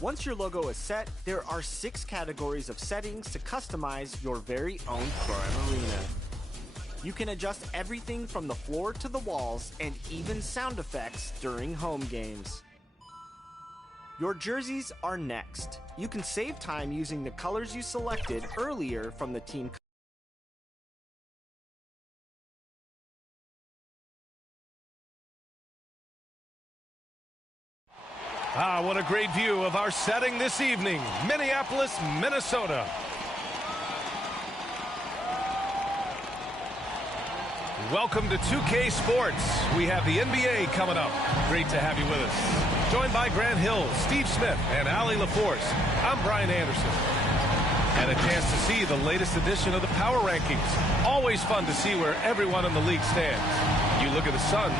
Once your logo is set, there are 6 categories of settings to customize your very own Prime Arena. You can adjust everything from the floor to the walls and even sound effects during home games. Your jerseys are next. You can save time using the colors you selected earlier from the team. What a great view of our setting this evening. Minneapolis, Minnesota. Welcome to 2K Sports. We have the NBA coming up. Great to have you with us. Joined by Grant Hill, Steve Smith, and Allie LaForce. I'm Brian Anderson. And a chance to see the latest edition of the Power Rankings. Always fun to see where everyone in the league stands. You look at the Suns,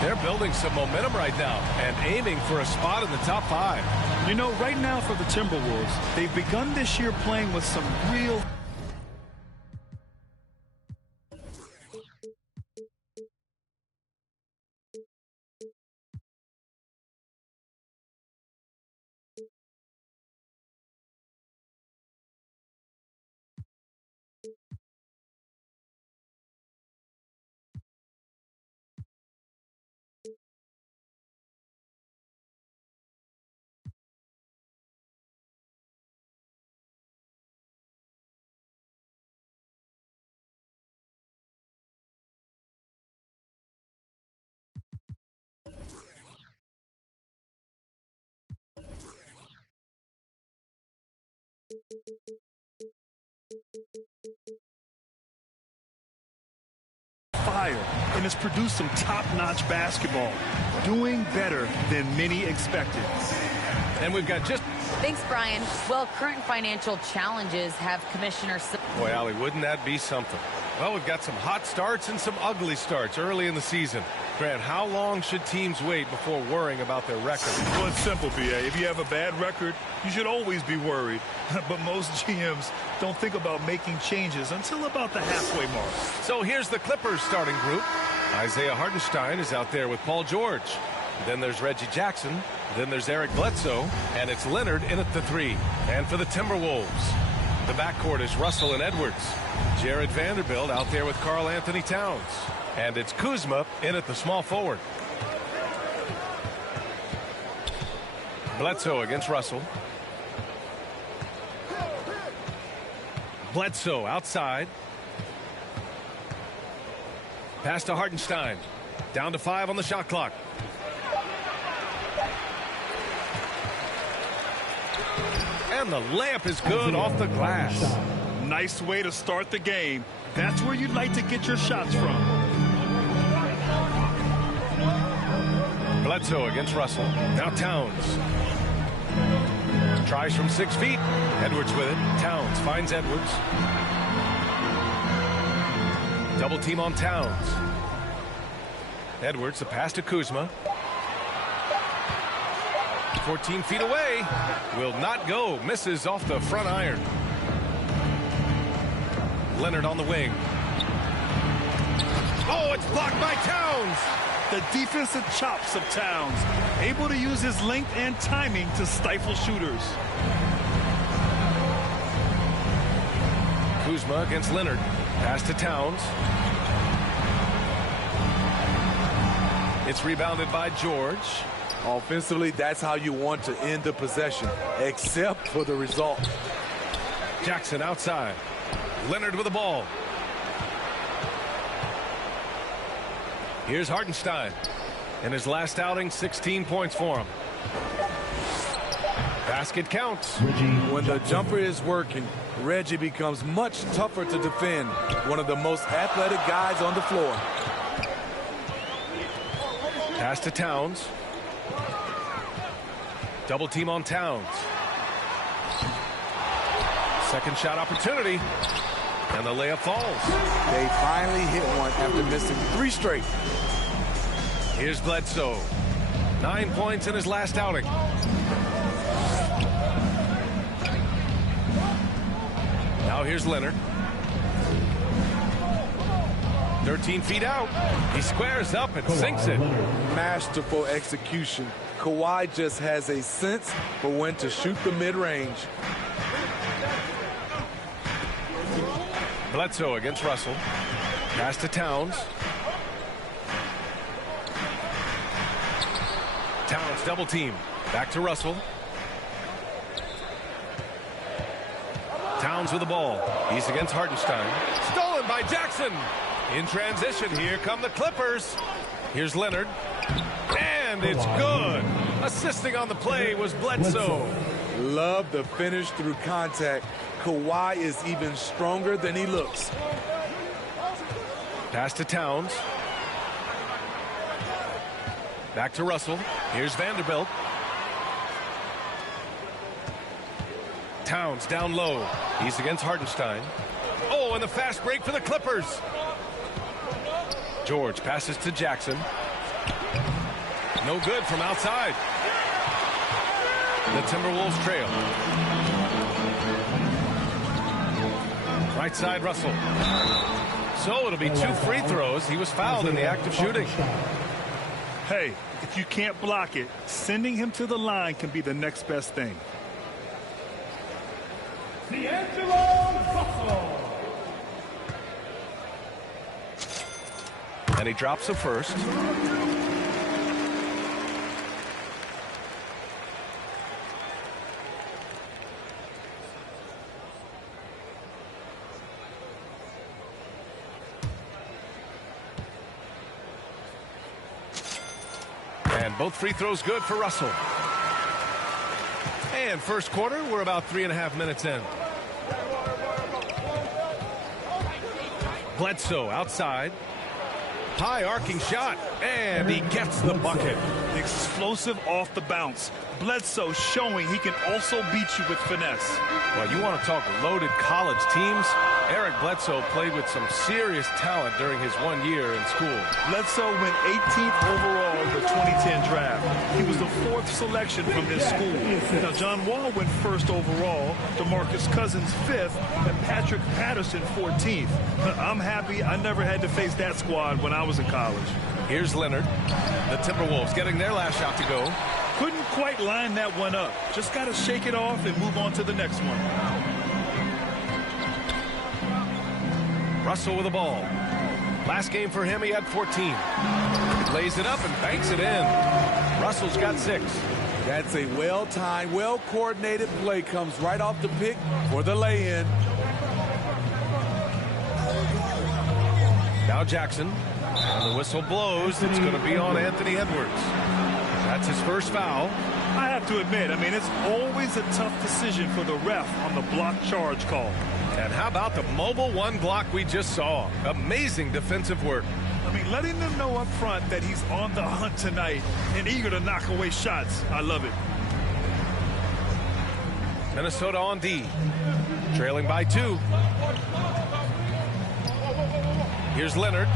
they're building some momentum right now and aiming for a spot in the top 5. You know, right now for the Timberwolves, they've begun this year playing with some real... fire and has produced some top-notch basketball, doing better than many expected. And we've got just... Thanks, Brian. Well, current financial challenges have Commissioner... Boy, Allie, wouldn't that be something? Well, we've got some hot starts and some ugly starts early in the season. Grant, how long should teams wait before worrying about their record? Well, it's simple, B.A. If you have a bad record, you should always be worried. But most GMs don't think about making changes until about the halfway mark. So here's the Clippers starting group. Isaiah Hartenstein is out there with Paul George. Then there's Reggie Jackson. Then there's Eric Bledsoe. And it's Leonard in at the 3. And for the Timberwolves, the backcourt is Russell and Edwards. Jared Vanderbilt out there with Karl Anthony Towns. And it's Kuzma in at the small forward. Bledsoe against Russell. Bledsoe outside. Pass to Hartenstein. Down to 5 on the shot clock. And the layup is good off the glass. Nice way to start the game. That's where you'd like to get your shots from. Bledsoe against Russell. Now Towns. Tries from 6 feet. Edwards with it. Towns finds Edwards. Double team on Towns. Edwards, the pass to Kuzma. 14 feet away. Will not go. Misses off the front iron. Leonard on the wing. Oh, it's blocked by Towns. The defensive chops of Towns, able to use his length and timing to stifle shooters. Kuzma against Leonard. Pass to Towns. It's rebounded by George. Offensively, that's how you want to end the possession, except for the result. Jackson outside. Leonard with the ball. Here's Hartenstein. In his last outing, 16 points for him. Basket counts. When the jumper is working, Reggie becomes much tougher to defend. One of the most athletic guys on the floor. Pass to Towns. Double team on Towns. Second shot opportunity. And the layup falls. They finally hit one after missing 3 straight. Here's Bledsoe. 9 points in his last outing. Now here's Leonard. 13 feet out. He squares up and sinks it. Masterful execution. Kawhi just has a sense for when to shoot the mid-range. Bledsoe against Russell. Pass to Towns. Towns double team. Back to Russell. Towns with the ball. He's against Hartenstein. Stolen by Jackson. In transition, here come the Clippers. Here's Leonard. And it's good. Assisting on the play was Bledsoe. Love the finish through contact. Kawhi is even stronger than he looks. Pass to Towns. Back to Russell. Here's Vanderbilt. Towns down low. He's against Hartenstein. Oh, and the fast break for the Clippers. George passes to Jackson. No good from outside. The Timberwolves trail. Right side, Russell. So it'll be 2 free throws. He was fouled in the act of shooting. Hey, if you can't block it, sending him to the line can be the next best thing. And he drops the first. And both free throws good for Russell. And first quarter, we're about 3.5 minutes in. Bledsoe outside. High arcing shot, and he gets the bucket. Explosive off the bounce. Bledsoe showing he can also beat you with finesse. Well, you want to talk loaded college teams? Eric Bledsoe played with some serious talent during his 1 year in school. Bledsoe went 18th overall in the 2010 draft. He was the 4th selection from his school. Now, John Wall went 1st overall, DeMarcus Cousins 5th, and Patrick Patterson 14th. I'm happy I never had to face that squad when I was in college. Here's Leonard. The Timberwolves getting their last shot to go. Couldn't quite line that one up. Just got to shake it off and move on to the next one. Russell with the ball. Last game for him, he had 14. Lays it up and banks it in. Russell's got 6. That's a well-timed, well-coordinated play. Comes right off the pick for the lay-in. Now Jackson. And the whistle blows. It's going to be on Anthony Edwards. That's his first foul. I have to admit, it's always a tough decision for the ref on the block charge call. And how about the mobile 1 block we just saw? Amazing defensive work. Letting them know up front that he's on the hunt tonight and eager to knock away shots. I love it. Minnesota on D. Trailing by 2. Here's Leonard.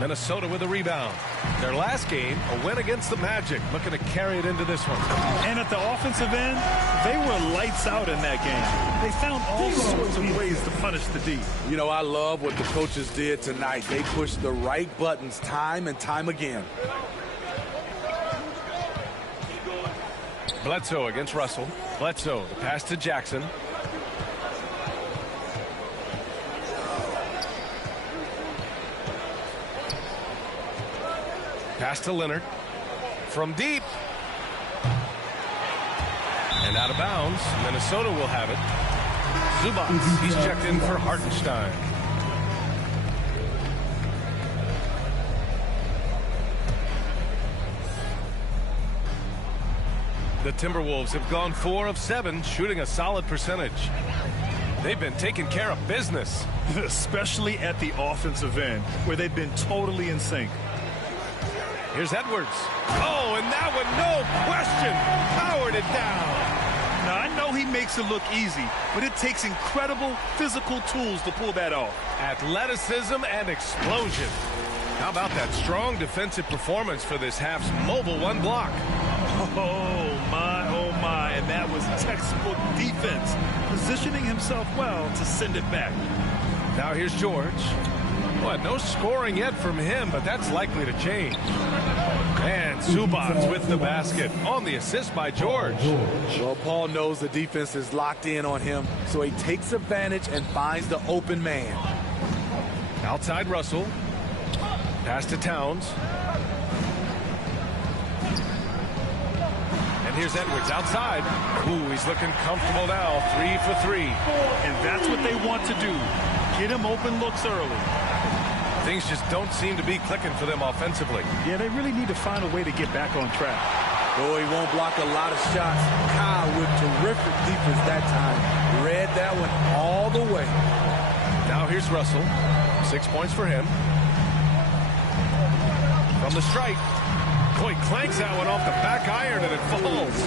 Minnesota with a rebound. Their last game, a win against the Magic, looking to carry it into this one. And at the offensive end, they were lights out in that game. They found all sorts of ways to punish the D. I love what the coaches did tonight. They pushed the right buttons time and time again. Bledsoe against Russell. Bledsoe, the pass to Jackson. Pass to Leonard. From deep. And out of bounds. Minnesota will have it. Zubats, he's checked in for Hartenstein. The Timberwolves have gone 4 of 7, shooting a solid percentage. They've been taking care of business. Especially at the offensive end, where they've been totally in sync. Here's Edwards. Oh, and that one, no question, powered it down. Now, I know he makes it look easy, but it takes incredible physical tools to pull that off. Athleticism and explosion. How about that strong defensive performance for this half's mobile 1 block? Oh, my, and that was textbook defense, positioning himself well to send it back. Now here's George. Well, no scoring yet from him, but that's likely to change. And Zubac with the basket on the assist by George. Well, Paul knows the defense is locked in on him, so he takes advantage and finds the open man. Outside Russell. Pass to Towns. And here's Edwards outside. Ooh, he's looking comfortable now. 3 for 3. And that's what they want to do. Get him open looks early. Things just don't seem to be clicking for them offensively. Yeah, they really need to find a way to get back on track. Though he won't block a lot of shots, Kyle with terrific defense that time. Read that one all the way. Now here's Russell. 6 points for him. From the strike. Boy, clanks that one off the back iron and it falls.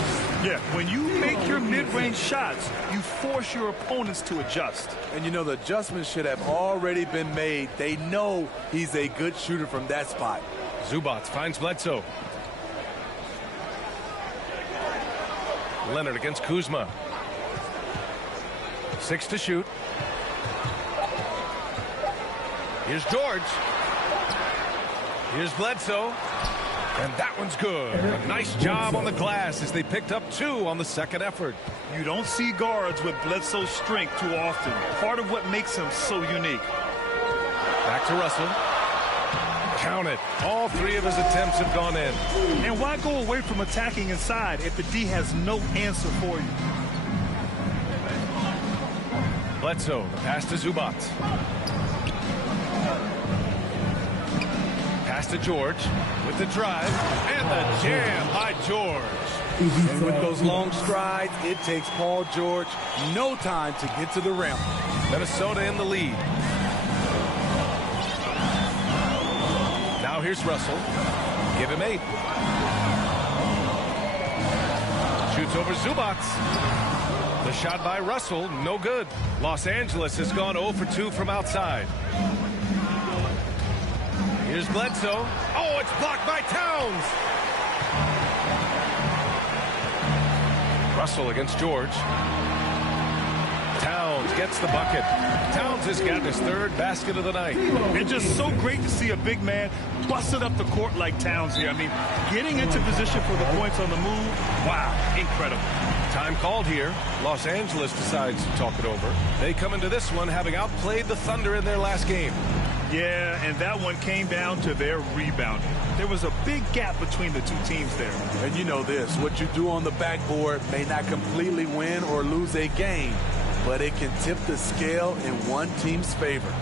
Yeah, when you make your mid-range shots, you force your opponents to adjust. And you know, the adjustments should have already been made. They know he's a good shooter from that spot. Zubac finds Bledsoe. Leonard against Kuzma. 6 to shoot. Here's George. Here's Bledsoe. And that one's good. A nice job on the glass as they picked up 2 on the second effort. You don't see guards with Bledsoe's strength too often. Part of what makes him so unique. Back to Russell. Count it. All 3 of his attempts have gone in. And why go away from attacking inside if the D has no answer for you? Bledsoe, the pass to Zubac. Pass to George with the drive and the jam by George. And with those long strides, it takes Paul George no time to get to the rim. Minnesota in the lead. Now here's Russell. Give him 8. Shoots over Zubac. The shot by Russell, no good. Los Angeles has gone 0 for 2 from outside. Here's Bledsoe. Oh, it's blocked by Towns. Russell against George. Towns gets the bucket. Towns has gotten his 3rd basket of the night. It's just so great to see a big man busting up the court like Towns here. I mean, getting into position for the points on the move. Wow, incredible. Time called here. Los Angeles decides to talk it over. They come into this one having outplayed the Thunder in their last game. Yeah, and that one came down to their rebounding. There was a big gap between the 2 teams there. And you know this, what you do on the backboard may not completely win or lose a game, but it can tip the scale in one team's favor.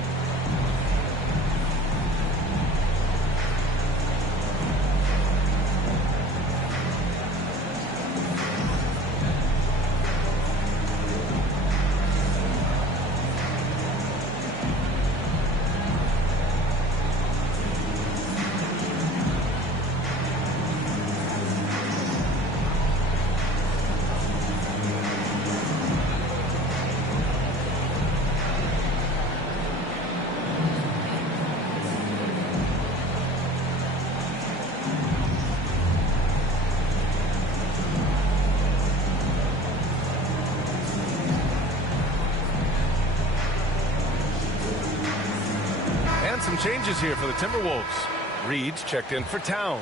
Some changes here for the Timberwolves. Reed's checked in for Towns.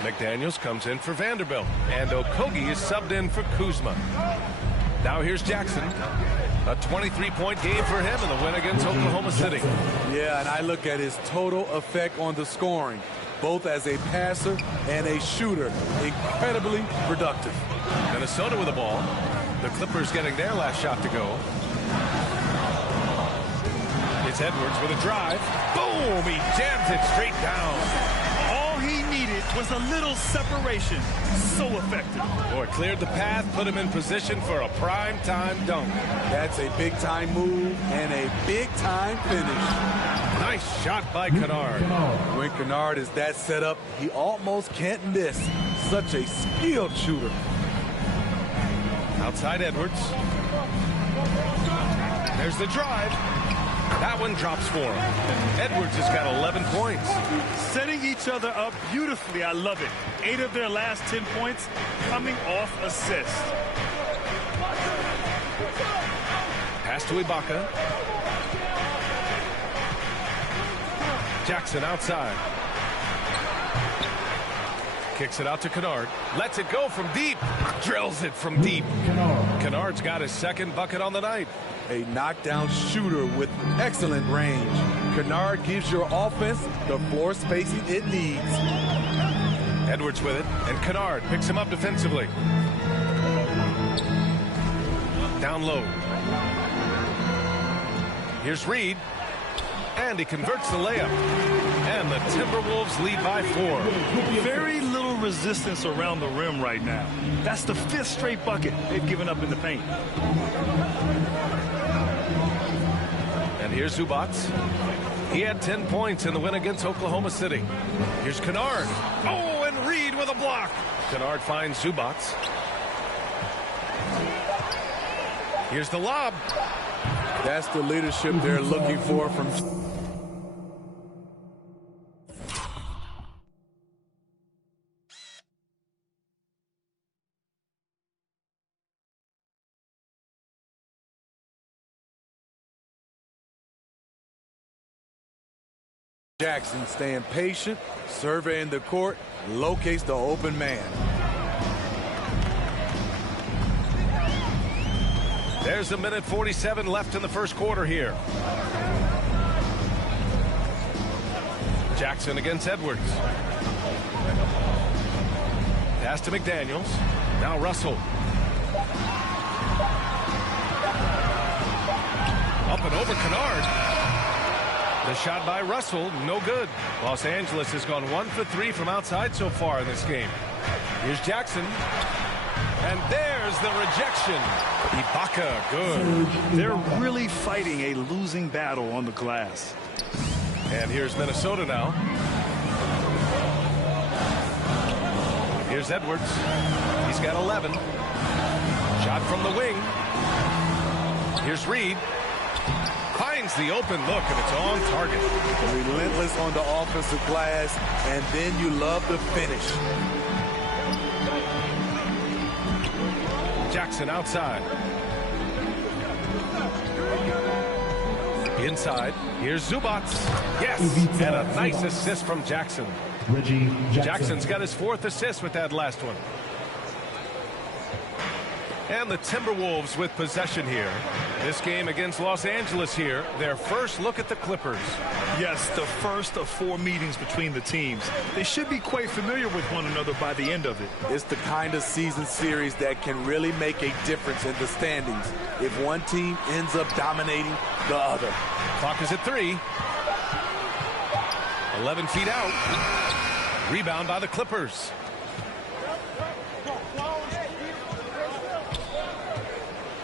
McDaniels comes in for Vanderbilt. And Okogie is subbed in for Kuzma. Now here's Jackson. A 23-point game for him in the win against Oklahoma City. Yeah, and I look at his total effect on the scoring, both as a passer and a shooter. Incredibly productive. Minnesota with the ball. The Clippers getting their last shot to go. It's Edwards with a drive. Boom! He jams it straight down. All he needed was a little separation. So effective. Boy, cleared the path, put him in position for a prime-time dunk. That's a big-time move and a big-time finish. Nice shot by Kennard. When Kennard is that set up, he almost can't miss. Such a skilled shooter. Outside Edwards. There's the drive. That one drops for him. Edwards has got 11 points. Setting each other up beautifully. I love it. 8 of their last 10 points coming off assists. Pass to Ibaka. Jackson outside. Kicks it out to Kennard. Lets it go from deep. Drills it from deep. Kennard's got his second bucket on the night. A knockdown shooter with excellent range. Kennard gives your offense the floor spacing it needs. Edwards with it, and Kennard picks him up defensively. Down low. Here's Reed, and he converts the layup. And the Timberwolves lead by 4. Very little resistance around the rim right now. That's the 5th straight bucket they've given up in the paint. And here's Zubac. He had 10 points in the win against Oklahoma City. Here's Kennard. Oh, and Reed with a block. Kennard finds Zubac. Here's the lob. That's the leadership they're looking for from Jackson. Staying patient, surveying the court, locates the open man. There's a minute 47 left in the first quarter here. Jackson against Edwards. Pass to McDaniels. Now Russell. Up and over Kennard. The shot by Russell, no good. Los Angeles has gone 1 for 3 from outside so far in this game. Here's Jackson. And there's the rejection. Ibaka, good. They're really fighting a losing battle on the glass. And here's Minnesota now. Here's Edwards. He's got 11. Shot from the wing. Here's Reed. Finds the open look, and it's on target. Relentless on the offensive glass, and then you love the finish. Jackson outside. Inside. Here's Zubac. Yes, and a nice assist from Jackson. Jackson's got his 4th assist with that last one. And the Timberwolves with possession here. This game against Los Angeles here, their first look at the Clippers. Yes, the first of 4 meetings between the teams. They should be quite familiar with one another by the end of it. It's the kind of season series that can really make a difference in the standings if one team ends up dominating the other. Clock is at 3. 11 feet out. Rebound by the Clippers.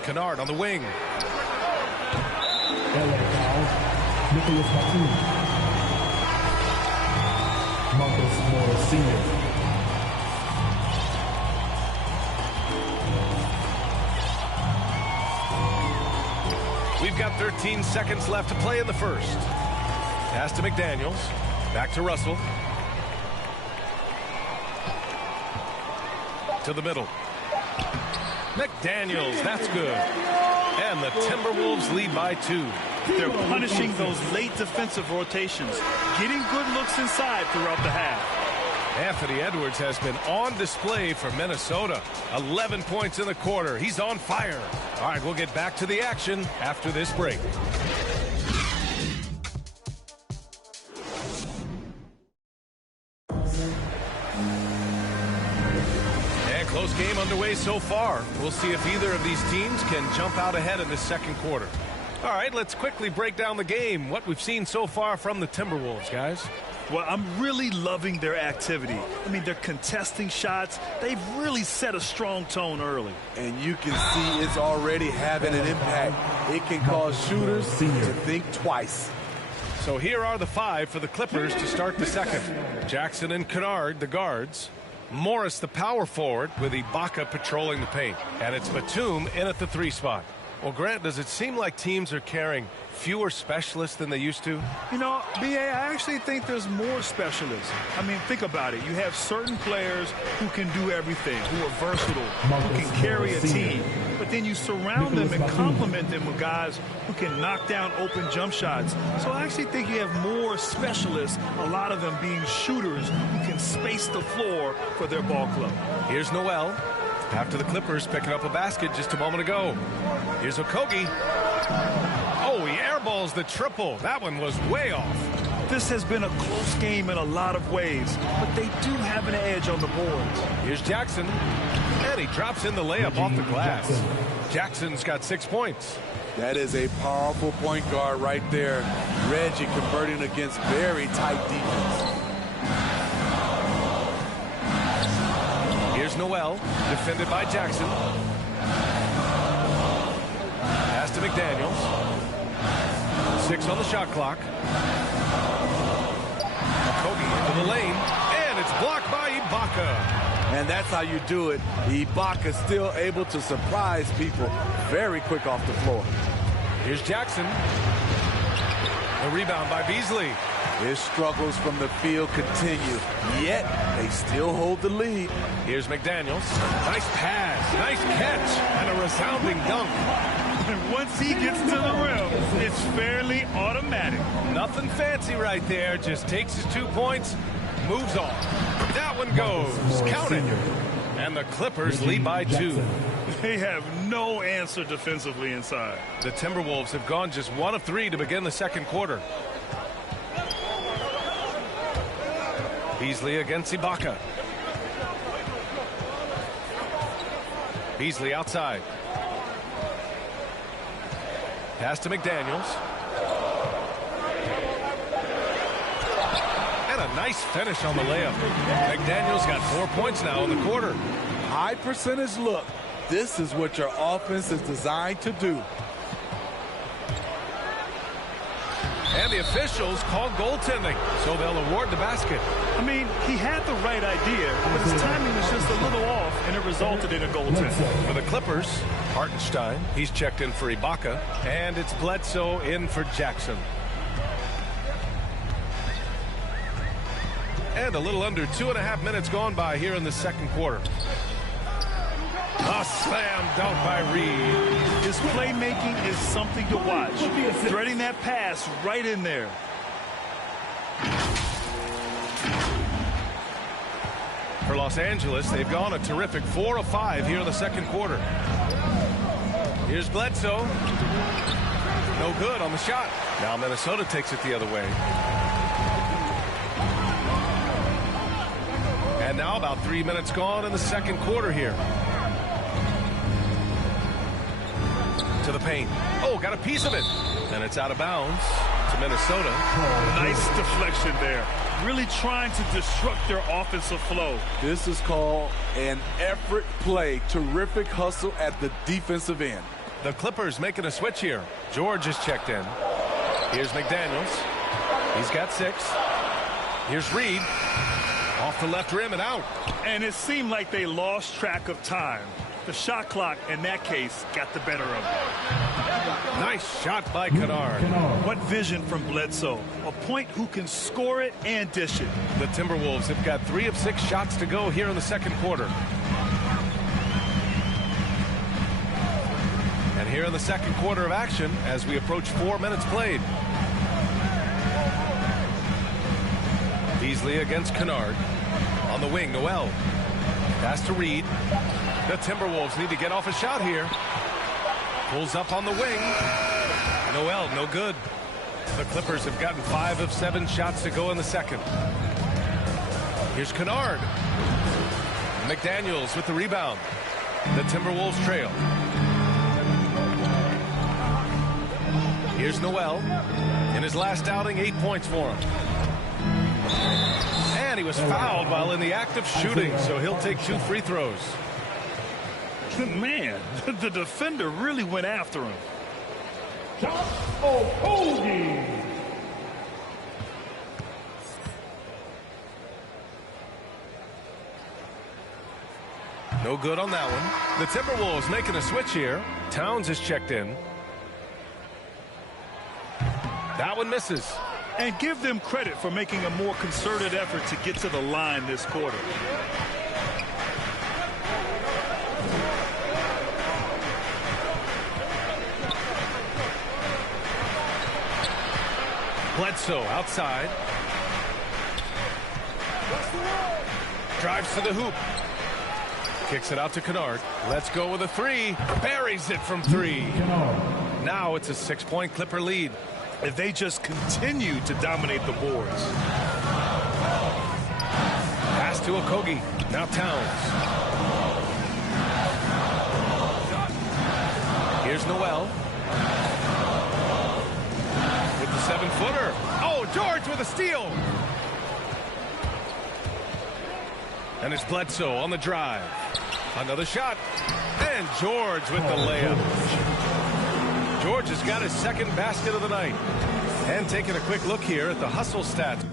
Kennard on the wing. We've got 13 seconds left to play in the first. Pass to McDaniels. Back to Russell. To the middle. McDaniels, that's good. And the Timberwolves lead by 2. They're punishing those late defensive rotations, getting good looks inside throughout the half. Anthony Edwards has been on display for Minnesota. 11 points in the quarter. He's on fire. All right, we'll get back to the action after this break. Close game underway so far. We'll see if either of these teams can jump out ahead in this second quarter. All right, let's quickly break down the game. What we've seen so far from the Timberwolves, guys. Well, I'm really loving their activity. I mean, they're contesting shots. They've really set a strong tone early. And you can see it's already having an impact. It can cause shooters to think twice. So here are the 5 for the Clippers to start the second. Jackson and Kennard, the guards. Morris, the power forward, with Ibaka patrolling the paint. And it's Batum in at the 3 spot. Well, Grant, does it seem like teams are carrying fewer specialists than they used to? You know, B.A., I actually think there's more specialists. I mean, think about it. You have certain players who can do everything, who are versatile, who can carry a team. But then you surround them and complement them with guys who can knock down open jump shots. So I actually think you have more specialists, a lot of them being shooters who can space the floor for their ball club. Here's Noel. After the Clippers picking up a basket just a moment ago. Here's Okogie. Oh, he airballs the triple. That one was way off. This has been a close game in a lot of ways, but they do have an edge on the boards. Here's Jackson. And he drops in the layup off the glass. Jackson's got 6 points. That is a powerful point guard right there. Reggie converting against very tight defense. Here's Noel, defended by Jackson. Pass to McDaniels. 6 on the shot clock. Okogie into the lane, and it's blocked by Ibaka. And that's how you do it. Ibaka still able to surprise people very quick off the floor. Here's Jackson. The rebound by Beasley. His struggles from the field continue, yet they still hold the lead. Here's McDaniels. Nice pass, nice catch, and a resounding dunk. And once he gets to the rim, it's fairly automatic. Nothing fancy right there, just takes his 2 points, moves on. That one goes, count it. And the Clippers lead by 2. They have no answer defensively inside. The Timberwolves have gone just 1 of 3 to begin the second quarter. Beasley against Ibaka. Beasley outside. Pass to McDaniels. And a nice finish on the layup. McDaniels got 4 points now in the quarter. High percentage look. This is what your offense is designed to do. And the officials call goaltending, so they'll award the basket. I mean, he had the right idea, but his timing was just a little off, and it resulted in a goaltend. For the Clippers, Hartenstein, he's checked in for Ibaka, and it's Bledsoe in for Jackson. And a little under 2.5 minutes gone by here in the second quarter. A slam dunk by Reed. His playmaking is something to watch. Threading that pass right in there. For Los Angeles, they've gone a terrific 4 of 5 here in the second quarter. Here's Bledsoe. No good on the shot. Now Minnesota takes it the other way. And now about 3 minutes gone in the second quarter here. To the paint. Oh, got a piece of it. And it's out of bounds to Minnesota. Nice deflection there. Really trying to disrupt their offensive flow. This is called an effort play. Terrific hustle at the defensive end. The Clippers making a switch here. George is checked in. Here's McDaniels. He's got 6. Here's Reed. Off the left rim and out. And it seemed like they lost track of time. The shot clock, in that case, got the better of them. Nice shot by Kennard. What vision from Bledsoe. A point who can score it and dish it. The Timberwolves have got 3 of 6 shots to go here in the second quarter. And here in the second quarter of action as we approach 4 minutes played. Beasley against Kennard. On the wing, Noel. Pass to Reed. The Timberwolves need to get off a shot here. Pulls up on the wing. Noel, no good. The Clippers have gotten 5 of 7 shots to go in the second. Here's Kennard. McDaniels with the rebound. The Timberwolves trail. Here's Noel. In his last outing, 8 points for him. And he was fouled while in the act of shooting, so he'll take 2 free throws. Man, the defender really went after him. No good on that one. The Timberwolves making a switch here. Towns is checked in. That one misses. And give them credit for making a more concerted effort to get to the line this quarter. Bledsoe outside. Drives to the hoop. Kicks it out to Kennard. Let's go with a three. Buries it from three. Now it's a 6-point Clipper lead. If they just continue to dominate the boards. Pass to Okogie. Now Towns. Here's Noel. With the 7-footer. Oh, George with a steal. And it's Bledsoe on the drive. Another shot. And George with the layup. George has got his second basket of the night. And taking a quick look here at the hustle stats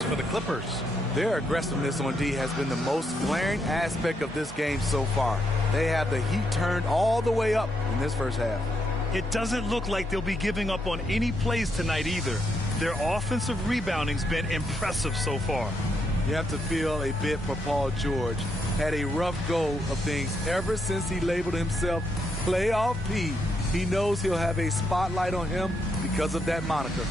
for the Clippers. Their aggressiveness on D has been the most glaring aspect of this game so far. They have the heat turned all the way up in this first half. It doesn't look like they'll be giving up on any plays tonight either. Their offensive rebounding's been impressive so far. You have to feel a bit for Paul George. Had a rough go of things ever since he labeled himself Playoff P. He knows he'll have a spotlight on him because of that moniker.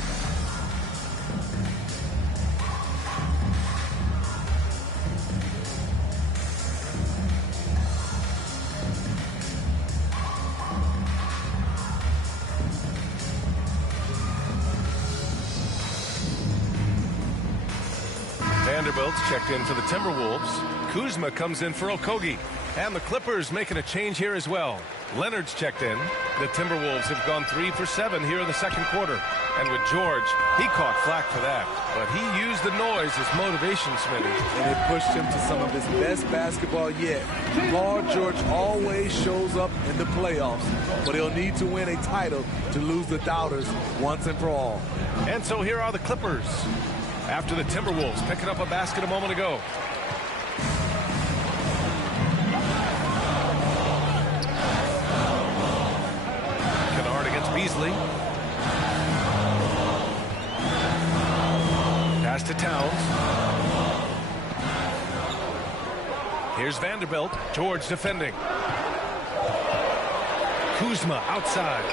Vanderbilt's checked in for the Timberwolves. Kuzma comes in for Okogie. And the Clippers making a change here as well. Leonard's checked in. The Timberwolves have gone 3 for 7 here in the second quarter. And with George, he caught flack for that. But he used the noise as motivation, Smitty. And it pushed him to some of his best basketball yet. Paul George always shows up in the playoffs, but he'll need to win a title to lose the doubters once and for all. And so here are the Clippers. After the Timberwolves picking up a basket a moment ago. Kennard against Beasley. Pass to Towns. Here's Vanderbilt. George defending. Kuzma outside.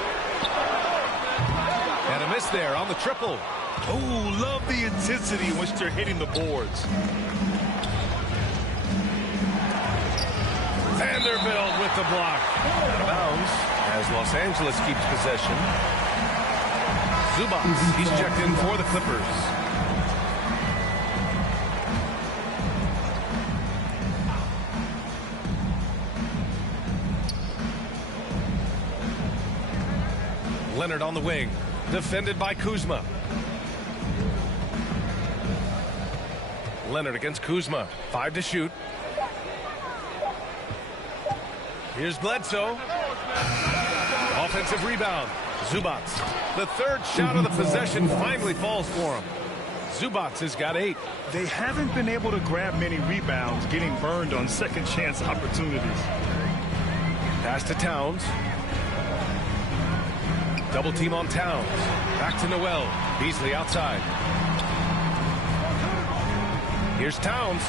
And a miss there on the triple. Oh, love the intensity in which they're hitting the boards. Vanderbilt with the block. Out of bounds as Los Angeles keeps possession. Zubac, he's checked in for the Clippers. Leonard on the wing. Defended by Kuzma. Leonard against Kuzma. 5 to shoot. Here's Bledsoe. Offensive rebound. Zubac. The third shot of the possession finally falls for him. Zubac has got 8. They haven't been able to grab many rebounds, getting burned on second chance opportunities. Pass to Towns. Double team on Towns. Back to Noel. Beasley outside. Here's Towns.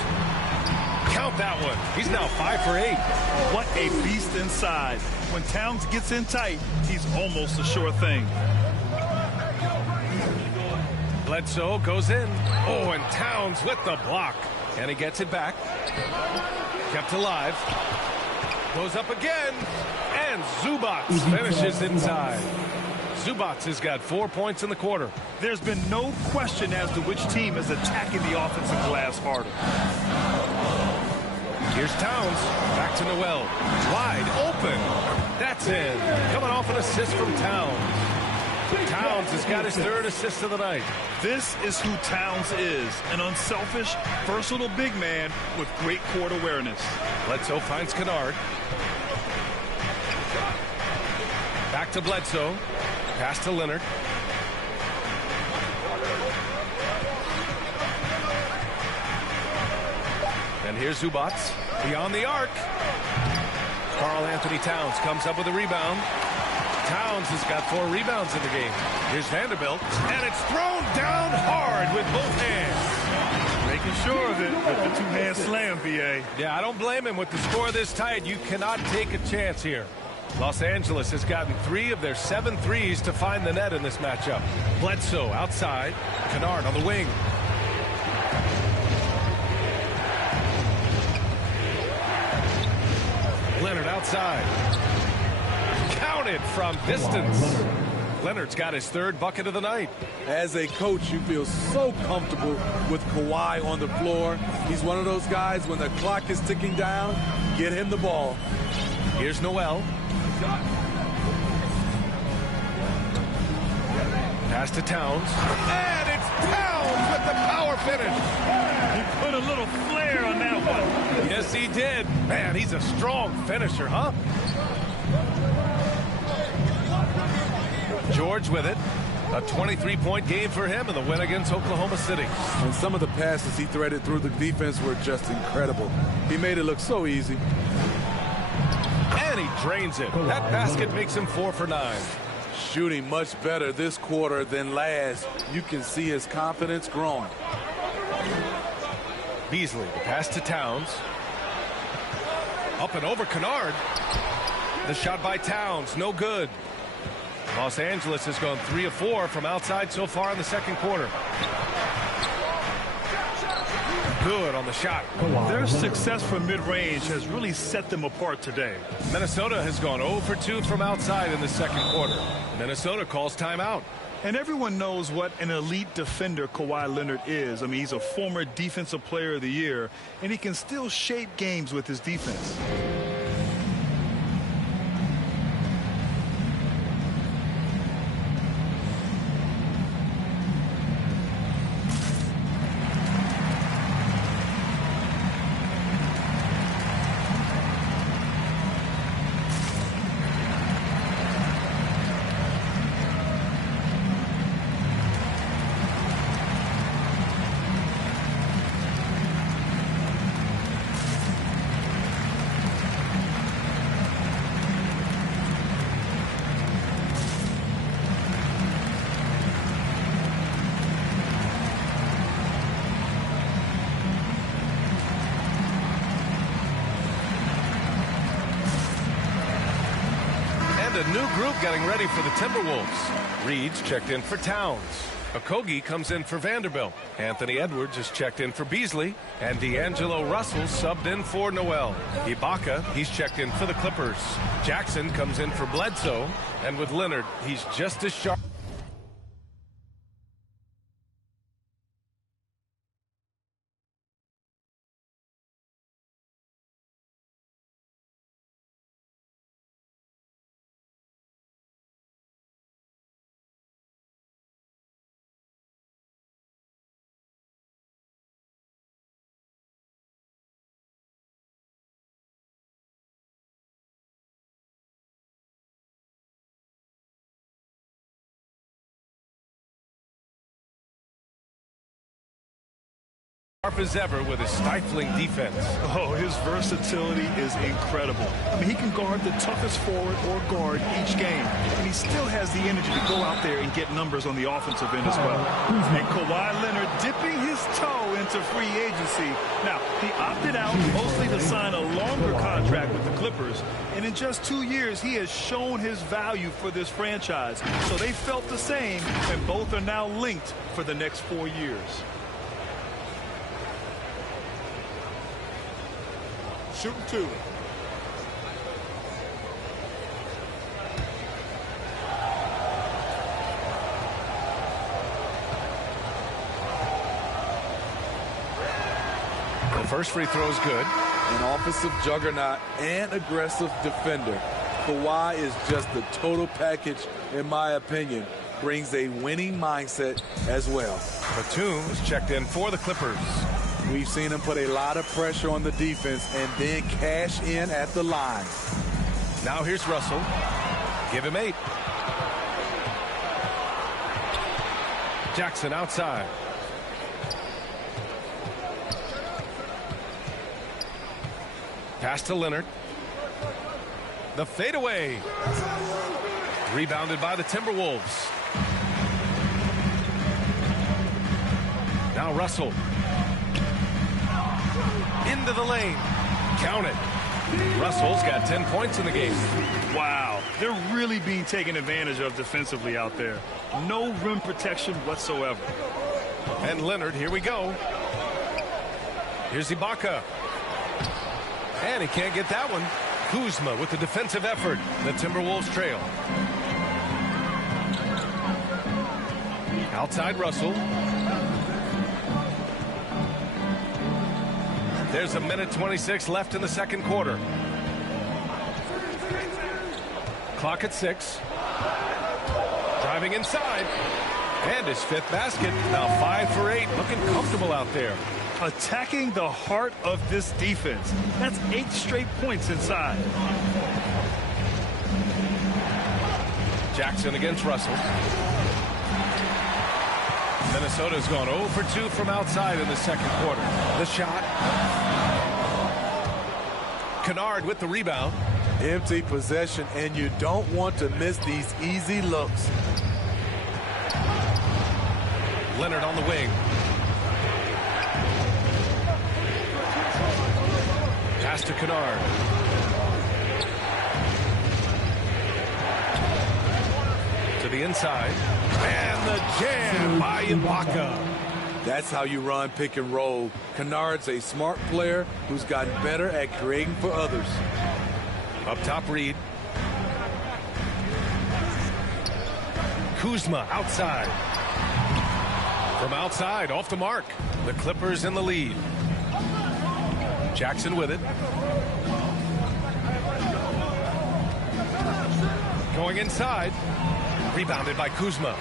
Count that one. He's now 5 for 8. What a beast inside. When Towns gets in tight, he's almost a sure thing. Bledsoe goes in. Oh, and Towns with the block. And he gets it back. Kept alive. Goes up again. And Zubac finishes inside. Zubac has got 4 points in the quarter. There's been no question as to which team is attacking the offensive glass harder. Here's Towns. Back to Noel. Wide open. That's in. Coming off an assist from Towns. Towns has got his 3rd assist of the night. This is who Towns is. An unselfish, versatile big man with great court awareness. Bledsoe finds Kennard. Back to Bledsoe. Pass to Leonard. And here's Zubac beyond the arc. Karl Anthony Towns comes up with a rebound. Towns has got 4 rebounds in the game. Here's Vanderbilt, and it's thrown down hard with both hands. Making sure of it with the two-hand slam, VA. Yeah, I don't blame him. With the score this tight, you cannot take a chance here. Los Angeles has gotten 3 of their 7 threes to find the net in this matchup. Bledsoe outside. Kennard on the wing. Leonard outside. Counted from distance. Leonard's got his 3rd bucket of the night. As a coach, you feel so comfortable with Kawhi on the floor. He's one of those guys, when the clock is ticking down, get him the ball. Here's Noel. Pass to Towns. And it's Towns with the power finish. He put a little flair on that one. Yes, he did. Man, he's a strong finisher, huh? George with it. A 23-point game for him in the win against Oklahoma City. And some of the passes he threaded through the defense were just incredible. He made it look so easy. And he drains it. That basket makes him 4 for 9. Shooting much better this quarter than last. You can see his confidence growing. Beasley, the pass to Towns. Up and over Kennard. The shot by Towns, no good. Los Angeles has gone 3 of 4 from outside so far in the second quarter. Good on the shot. Their success from mid-range has really set them apart today. Minnesota has gone 0 for 2 from outside in the second quarter. Minnesota calls timeout. And everyone knows what an elite defender Kawhi Leonard is. I mean, he's a former Defensive Player of the Year, and he can still shape games with his defense. A new group getting ready for the Timberwolves. Reed's checked in for Towns. Okogie comes in for Vanderbilt. Anthony Edwards is checked in for Beasley. And D'Angelo Russell subbed in for Noel. Ibaka, he's checked in for the Clippers. Jackson comes in for Bledsoe. And with Leonard, he's just as sharp. Sharp as ever with his stifling defense. Oh, his versatility is incredible. I mean, he can guard the toughest forward or guard each game, and he still has the energy to go out there and get numbers on the offensive end as well. And Kawhi Leonard dipping his toe into free agency. Now, he opted out mostly to sign a longer contract with the Clippers, and in just 2 years, he has shown his value for this franchise. So they felt the same, and both are now linked for the next 4 years. Shooting 2. The first free throw is good. An offensive juggernaut and aggressive defender. Kawhi is just the total package, in my opinion. Brings a winning mindset as well. Batum is checked in for the Clippers. We've seen him put a lot of pressure on the defense and then cash in at the line. Now here's Russell. Give him 8. Jackson outside. Pass to Leonard. The fadeaway. Rebounded by the Timberwolves. Now Russell. Into the lane. Count it. Russell's got 10 points in the game. Wow, they're really being taken advantage of defensively out there. No rim protection whatsoever. And Leonard, here we go. Here's Ibaka. And he can't get that one. Kuzma with the defensive effort. The Timberwolves trail. Outside Russell. There's a minute 26 left in the second quarter. Clock at 6. Driving inside. And his 5th basket. Now 5 for 8. Looking comfortable out there. Attacking the heart of this defense. That's 8 straight points inside. Jackson against Russell. Minnesota's gone 0 for 2 from outside in the second quarter. The shot. Kennard with the rebound. Empty possession, and you don't want to miss these easy looks. Leonard on the wing. Pass to Kennard. To the inside. And the jam by Ibaka. That's how you run pick and roll. Kennard's a smart player who's gotten better at creating for others. Up top, Reed. Kuzma outside. From outside, off the mark. The Clippers in the lead. Jackson with it. Going inside. Rebounded by Kuzma.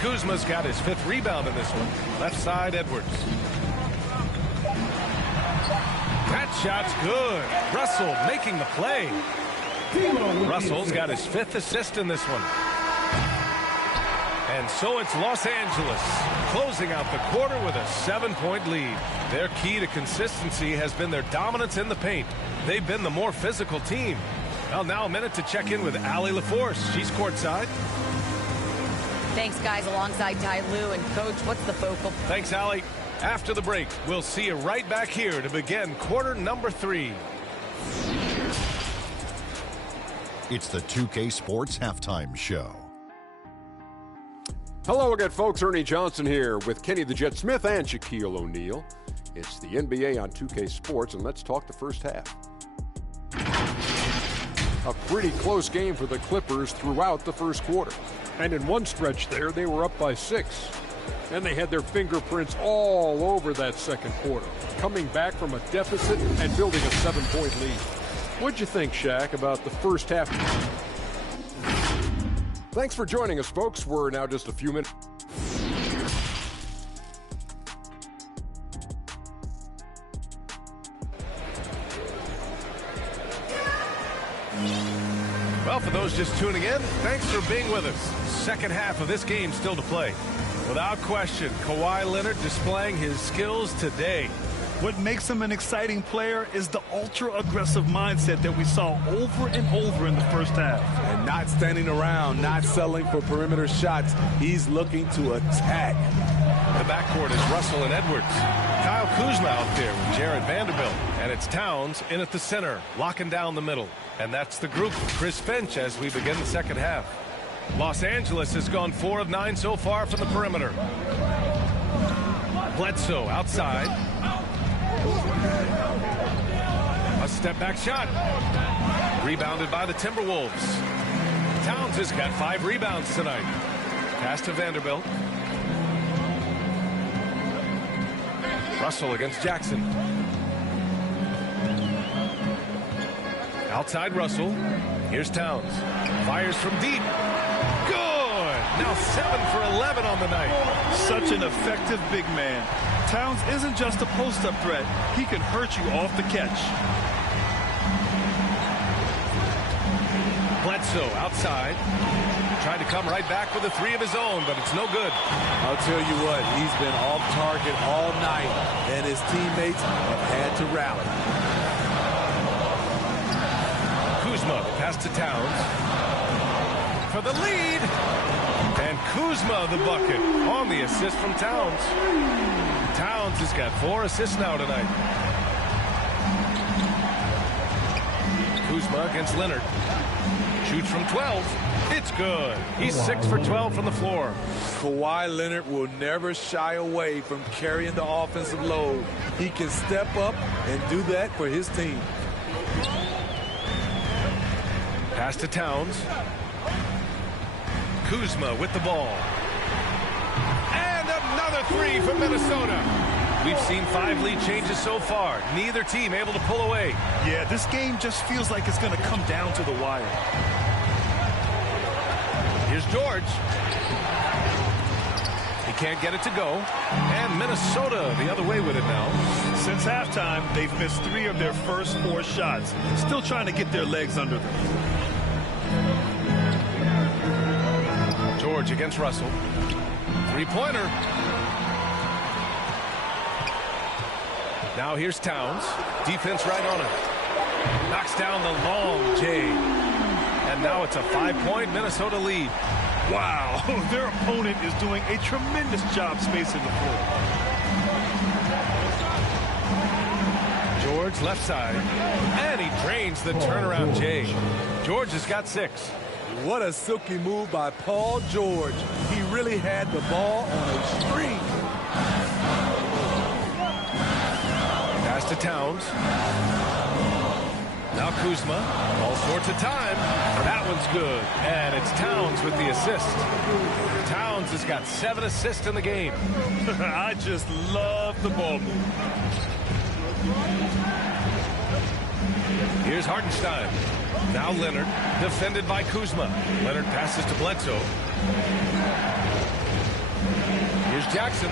Kuzma's got his 5th rebound in this one. Left side, Edwards. That shot's good. Russell making the play. Russell's got his 5th assist in this one. And so it's Los Angeles closing out the quarter with a 7-point lead. Their key to consistency has been their dominance in the paint. They've been the more physical team. Well, now a minute to check in with Allie LaForce. She's courtside. Thanks, guys, alongside Ty Lue. And, Coach, what's the focal? Thanks, Allie. After the break, we'll see you right back here to begin quarter number 3. It's the 2K Sports Halftime Show. Hello again, folks. Ernie Johnson here with Kenny the Jet Smith and Shaquille O'Neal. It's the NBA on 2K Sports, and let's talk the first half. A pretty close game for the Clippers throughout the first quarter. And in one stretch there, they were up by 6. And they had their fingerprints all over that second quarter, coming back from a deficit and building a 7-point lead. What'd you think, Shaq, about the first half? Thanks for joining us, folks. We're now just a few minutes. Well, for those just tuning in, thanks for being with us. Second half of this game still to play. Without question, Kawhi Leonard displaying his skills today. What makes him an exciting player is the ultra-aggressive mindset that we saw over and over in the first half. And not standing around, not settling for perimeter shots. He's looking to attack. The backcourt is Russell and Edwards. Kyle Kuzma out there with Jared Vanderbilt. And it's Towns in at the center, locking down the middle. And that's the group for Chris Finch as we begin the second half. Los Angeles has gone 4 of 9 so far from the perimeter. Bledsoe outside. A step-back shot. Rebounded by the Timberwolves. Towns has got 5 rebounds tonight. Pass to Vanderbilt. Russell against Jackson. Outside Russell. Here's Towns. Fires from deep. Good! Now 7 for 11 on the night. Such an effective big man. Towns isn't just a post-up threat. He can hurt you off the catch. Bledsoe outside. Tried to come right back with a 3 of his own, but it's no good. I'll tell you what, he's been off target all night, and his teammates have had to rally. Kuzma, pass to Towns. For the lead. And Kuzma, the bucket, on the assist from Towns. Towns has got 4 assists now tonight. Kuzma against Leonard. Shoots from 12. It's good. He's 6 for 12 from the floor. Kawhi Leonard will never shy away from carrying the offensive load. He can step up and do that for his team. Pass to Towns. Kuzma with the ball. And another 3 from Minnesota. We've seen 5 lead changes so far. Neither team able to pull away. Yeah, this game just feels like it's going to come down to the wire. Here's George. He can't get it to go. And Minnesota the other way with it now. Since halftime, they've missed 3 of their first 4 shots. Still trying to get their legs under them. George against Russell. 3-pointer. Now here's Towns. Defense right on him. Knocks down the long J. And now it's a 5-point Minnesota lead. Wow, their opponent is doing a tremendous job spacing the floor. George left side. And he drains the turnaround J. George has got 6. What a silky move by Paul George. He really had the ball on a string. Pass to Towns. Now Kuzma. All sorts of time. That one's good. And it's Towns with the assist. Towns has got 7 assists in the game. I just love the ball move. Here's Hartenstein. Now Leonard, defended by Kuzma. Leonard passes to Bledsoe. Here's Jackson.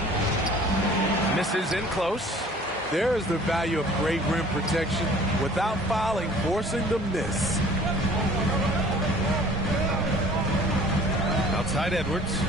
Misses in close. There is the value of great rim protection without fouling, forcing the miss. Outside Edwards.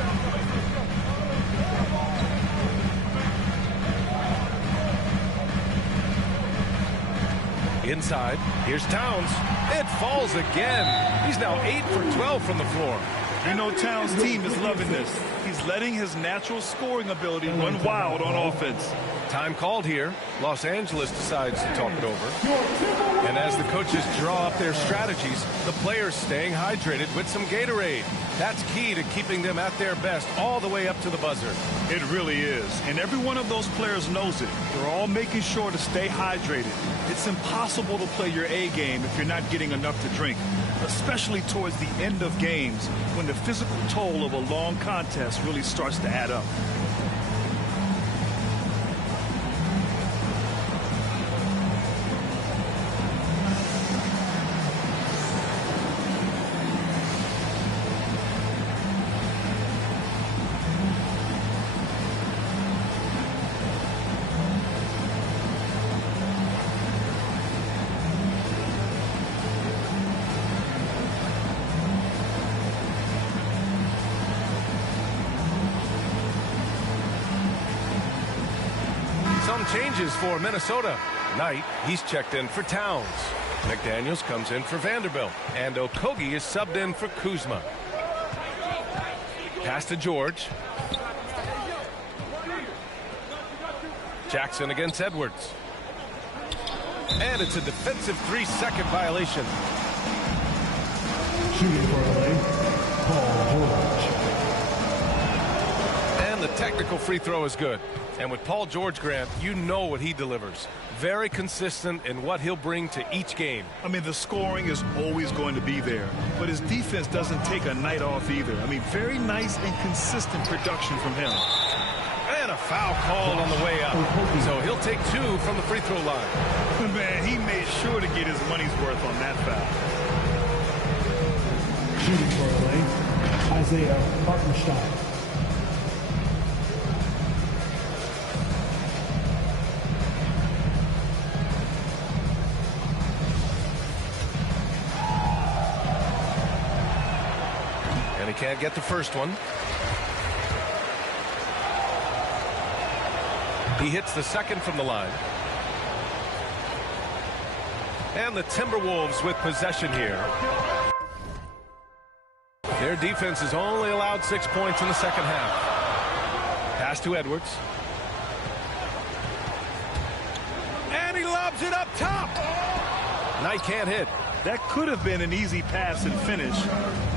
Inside. Here's Towns. It falls again. He's now 8 for 12 from the floor. You know, Towns' team is loving this. He's letting his natural scoring ability run wild on offense. Time called here. Los Angeles decides to talk it over. And as the coaches draw up their strategies, the players staying hydrated with some Gatorade. That's key to keeping them at their best all the way up to the buzzer. It really is. And every one of those players knows it. They're all making sure to stay hydrated. It's impossible to play your A game if you're not getting enough to drink, especially towards the end of games when the physical toll of a long contest really starts to add up. Some changes for Minnesota. Knight, he's checked in for Towns. McDaniels comes in for Vanderbilt. And Okogie is subbed in for Kuzma. Pass to George. Jackson against Edwards. And it's a defensive 3-second violation. Shooting for LA, Paul George. And the technical free throw is good. And with Paul George, Grant, you know what he delivers. Very consistent in what he'll bring to each game. I mean, the scoring is always going to be there, but his defense doesn't take a night off either. I mean, very nice and consistent production from him. And a foul called on the way up. So he'll take 2 from the free throw line. Man, he made sure to get his money's worth on that foul. Shooting for LA, Isaiah Hartenstein. He can't get the first one. He hits the second from the line. And the Timberwolves with possession here. Their defense has only allowed 6 points in the second half. Pass to Edwards. And he lobs it up top. Knight can't hit. That could have been an easy pass and finish.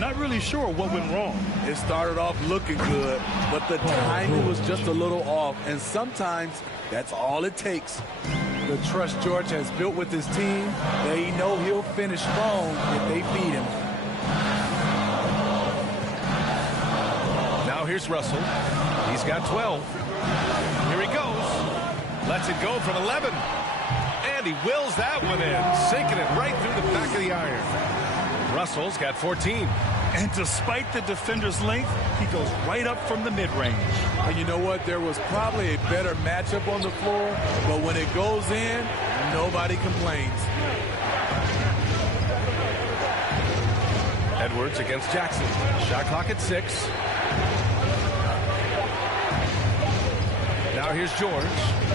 Not really sure what went wrong. It started off looking good, but the timing was just a little off, and sometimes that's all it takes. The trust George has built with his team, they know he'll finish strong if they feed him. Now here's Russell. He's got 12. Here he goes. Lets it go from 11. And he wills that one in, sinking it right through the back of the iron. Russell's got 14. And despite the defender's length, he goes right up from the mid-range. And you know what? There was probably a better matchup on the floor, but when it goes in, nobody complains. Edwards against Jackson. Shot clock at 6. Now here's George.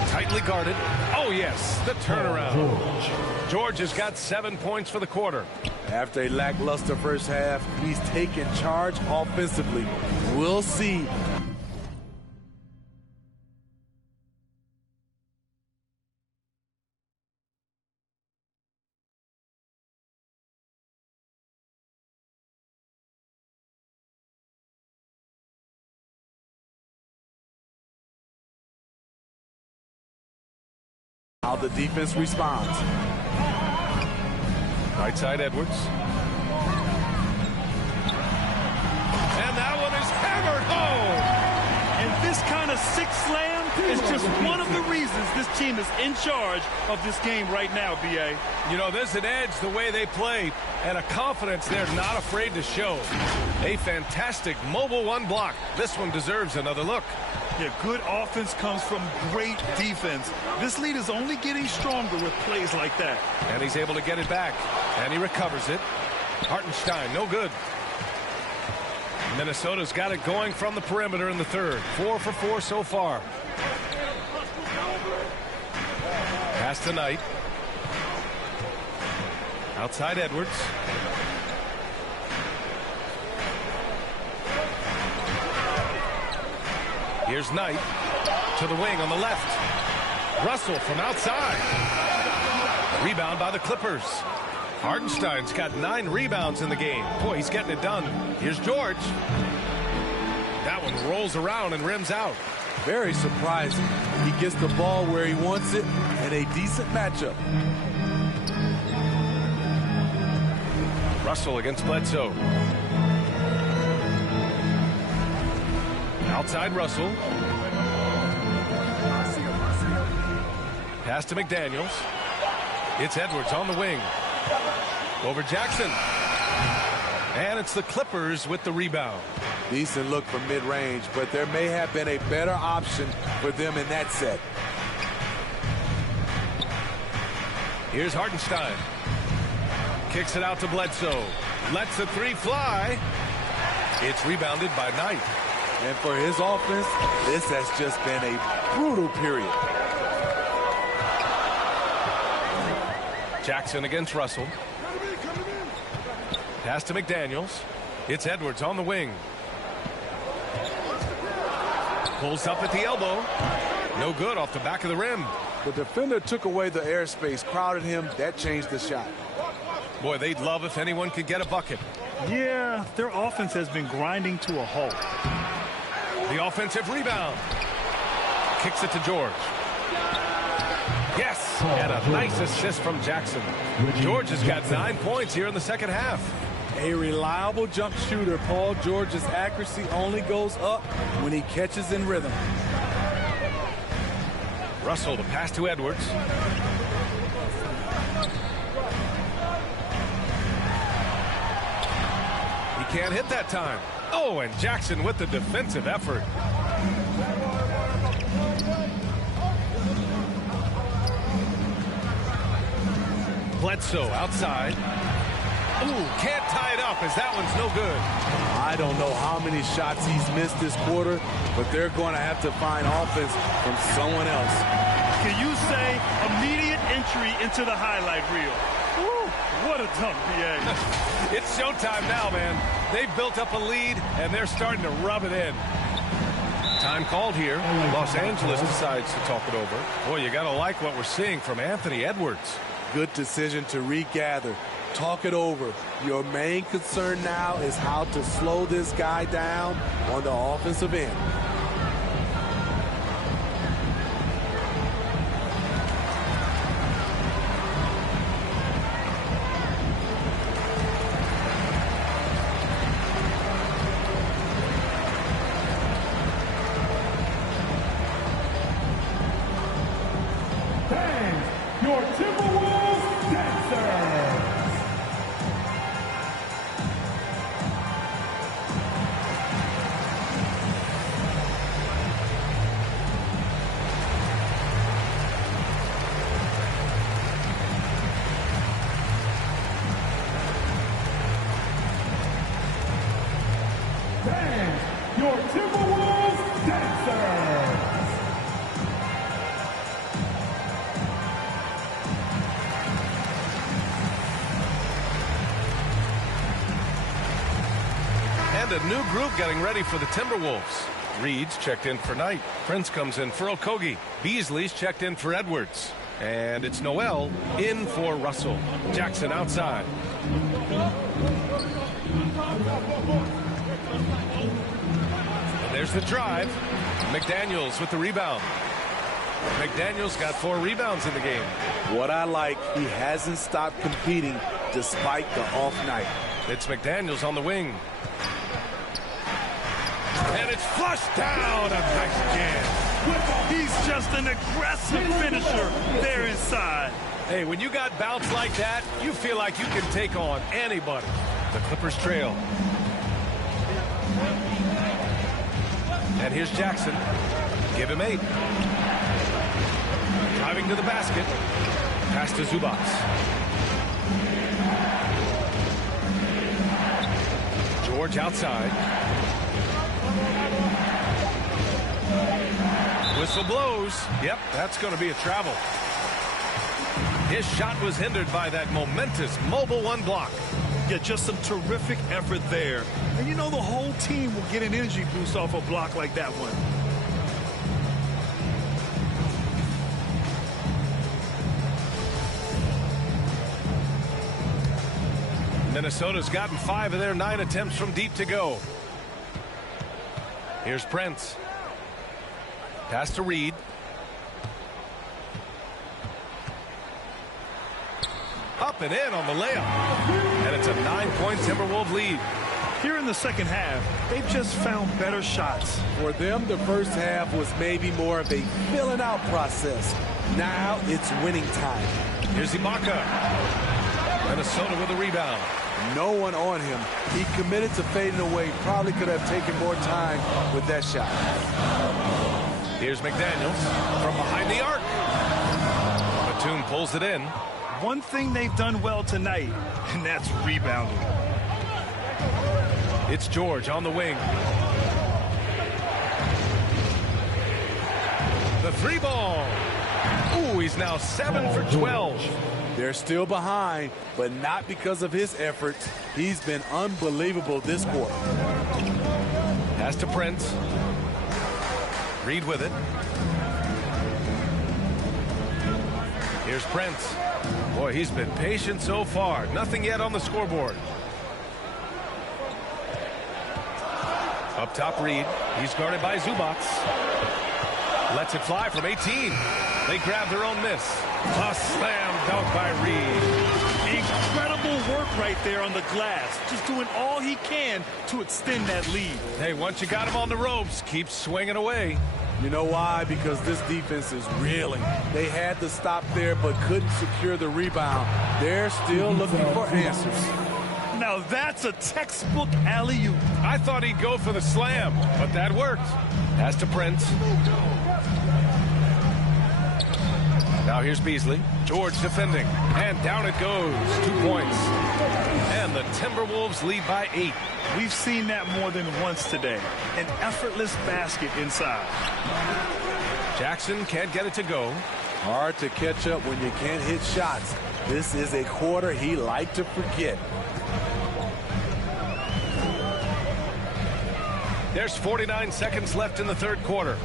Tightly guarded. Oh, yes, the turnaround. George has got 7 points for the quarter. After a lackluster first half, he's taken charge offensively. We'll see. How the defense responds. Right side Edwards. And that one is hammered home. And this kind of six slam is just one of the reasons this team is in charge of this game right now, B.A. You know, there's an edge the way they play and a confidence they're not afraid to show. A fantastic mobile one block. This one deserves another look. Yeah, good offense comes from great defense. This lead is only getting stronger with plays like that. And he's able to get it back. And he recovers it. Hartenstein, no good. Minnesota's got it going from the perimeter in the third. 4 for 4 so far. Pass to Knight. Outside Edwards. Here's Knight to the wing on the left. Russell from outside. Rebound by the Clippers. Hartenstein's got 9 rebounds in the game. Boy, he's getting it done. Here's George. That one rolls around and rims out. Very surprising. He gets the ball where he wants it and a decent matchup. Russell against Bledsoe. Outside Russell. Pass to McDaniels. It's Edwards on the wing. Over Jackson. And it's the Clippers with the rebound. Decent look from mid-range, but there may have been a better option for them in that set. Here's Hartenstein. Kicks it out to Bledsoe. Lets the three fly. It's rebounded by Knight. And for his offense, this has just been a brutal period. Jackson against Russell. Pass to McDaniels. It's Edwards on the wing. Pulls up at the elbow. No good off the back of the rim. The defender took away the airspace, crowded him. That changed the shot. Boy, they'd love if anyone could get a bucket. Yeah, their offense has been grinding to a halt. The offensive rebound. Kicks it to George. Yes, and a nice assist from Jackson. George has got 9 points here in the second half. A reliable jump shooter. Paul George's accuracy only goes up when he catches in rhythm. Russell to pass to Edwards. He can't hit that time. Oh, and Jackson with the defensive effort. Bledsoe outside. Ooh, can't tie it up as that one's no good. I don't know how many shots he's missed this quarter, but they're going to have to find offense from someone else. Can you say immediate entry into the highlight reel? What a dunk, PA. It's showtime now, man. They've built up a lead, and they're starting to rub it in. Time called here. Los Angeles decides to talk it over. Boy, you got to like what we're seeing from Anthony Edwards. Good decision to regather. Talk it over. Your main concern now is how to slow this guy down on the offensive end. Your Timberwolves dancers. Fans, your Timberwolves dancers. And a new group getting ready for the Timberwolves. Reed's checked in for Knight. Prince comes in for Okogie. Beasley's checked in for Edwards. And it's Noel in for Russell. Jackson outside. And there's the drive. McDaniels with the rebound. McDaniels got 4 rebounds in the game. What I like, he hasn't stopped competing despite the off night. It's McDaniels on the wing. And it's flushed down. A nice jam. He's just an aggressive finisher there inside. Hey, when you got bounce like that, you feel like you can take on anybody. The Clippers trail. And here's Jackson. Give him 8. Driving to the basket. Pass to Zubac. George outside. Whistle blows. Yep, that's going to be a travel. His shot was hindered by that momentous mobile 1 block. Yeah, just some terrific effort there. And you know the whole team will get an energy boost off a block like that one. Minnesota's gotten 5 of their 9 attempts from deep to go. Here's Prince. Pass to Reed. Up and in on the layup. And it's a 9-point Timberwolves lead. Here in the second half, they've just found better shots. For them, the first half was maybe more of a filling out process. Now it's winning time. Here's Ibaka. Minnesota with a rebound. No one on him. He committed to fading away. Probably could have taken more time with that shot. Here's McDaniels from behind the arc. Batum pulls it in. One thing they've done well tonight, and that's rebounding. It's George on the wing. The 3 ball. Ooh, he's now 7 for 12. They're still behind, but not because of his efforts. He's been unbelievable this quarter. Pass to Prince. Reed with it. Here's Prince. Boy, he's been patient so far. Nothing yet on the scoreboard. Up top, Reed. He's guarded by Zubac. Lets it fly from 18. They grab their own miss. A slam dunk by Reed. Incredible work right there on the glass. Just doing all he can to extend that lead. Hey, once you got him on the ropes, keep swinging away. You know why? Because this defense is reeling. They had to stop there but couldn't secure the rebound. They're still looking for answers. Now that's a textbook alley-oop. I thought he'd go for the slam, but that worked. Pass to Prince. Now here's Beasley. George defending. And down it goes. 2 points. And the Timberwolves lead by 8. We've seen that more than once today. An effortless basket inside. Jackson can't get it to go. Hard to catch up when you can't hit shots. This is a quarter he liked to forget. There's 49 seconds left in the third quarter.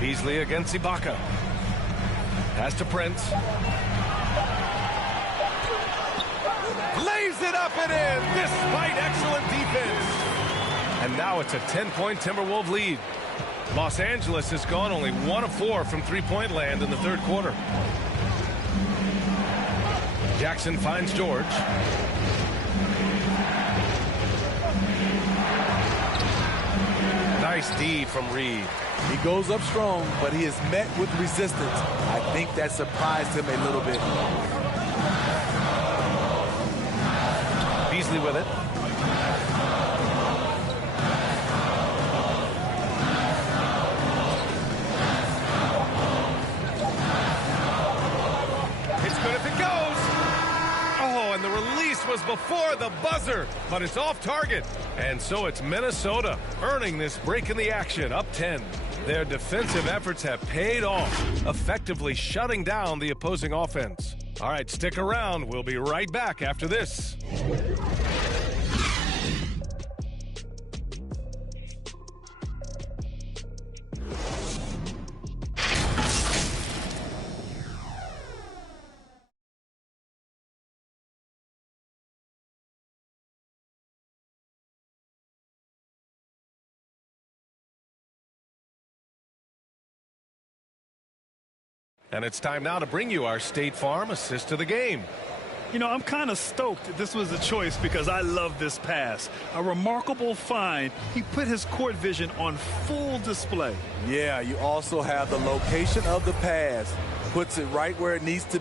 Beasley against Ibaka. Pass to Prince. Lays it up and in despite excellent defense. And now it's a 10-point Timberwolves lead. Los Angeles has gone only 1 of 4 from three-point land in the third quarter. Jackson finds George. Nice D from Reed. He goes up strong, but he is met with resistance. I think that surprised him a little bit. Beasley with it. It's good if it goes. Oh, and the release was before the buzzer, but it's off target. And so it's Minnesota earning this break in the action, up 10. Their defensive efforts have paid off, effectively shutting down the opposing offense. All right, stick around. We'll be right back after this. And it's time now to bring you our State Farm assist to the game. You know, I'm kind of stoked this was a choice because I love this pass. A remarkable find. He put his court vision on full display. Yeah, you also have the location of the pass. Puts it right where it needs to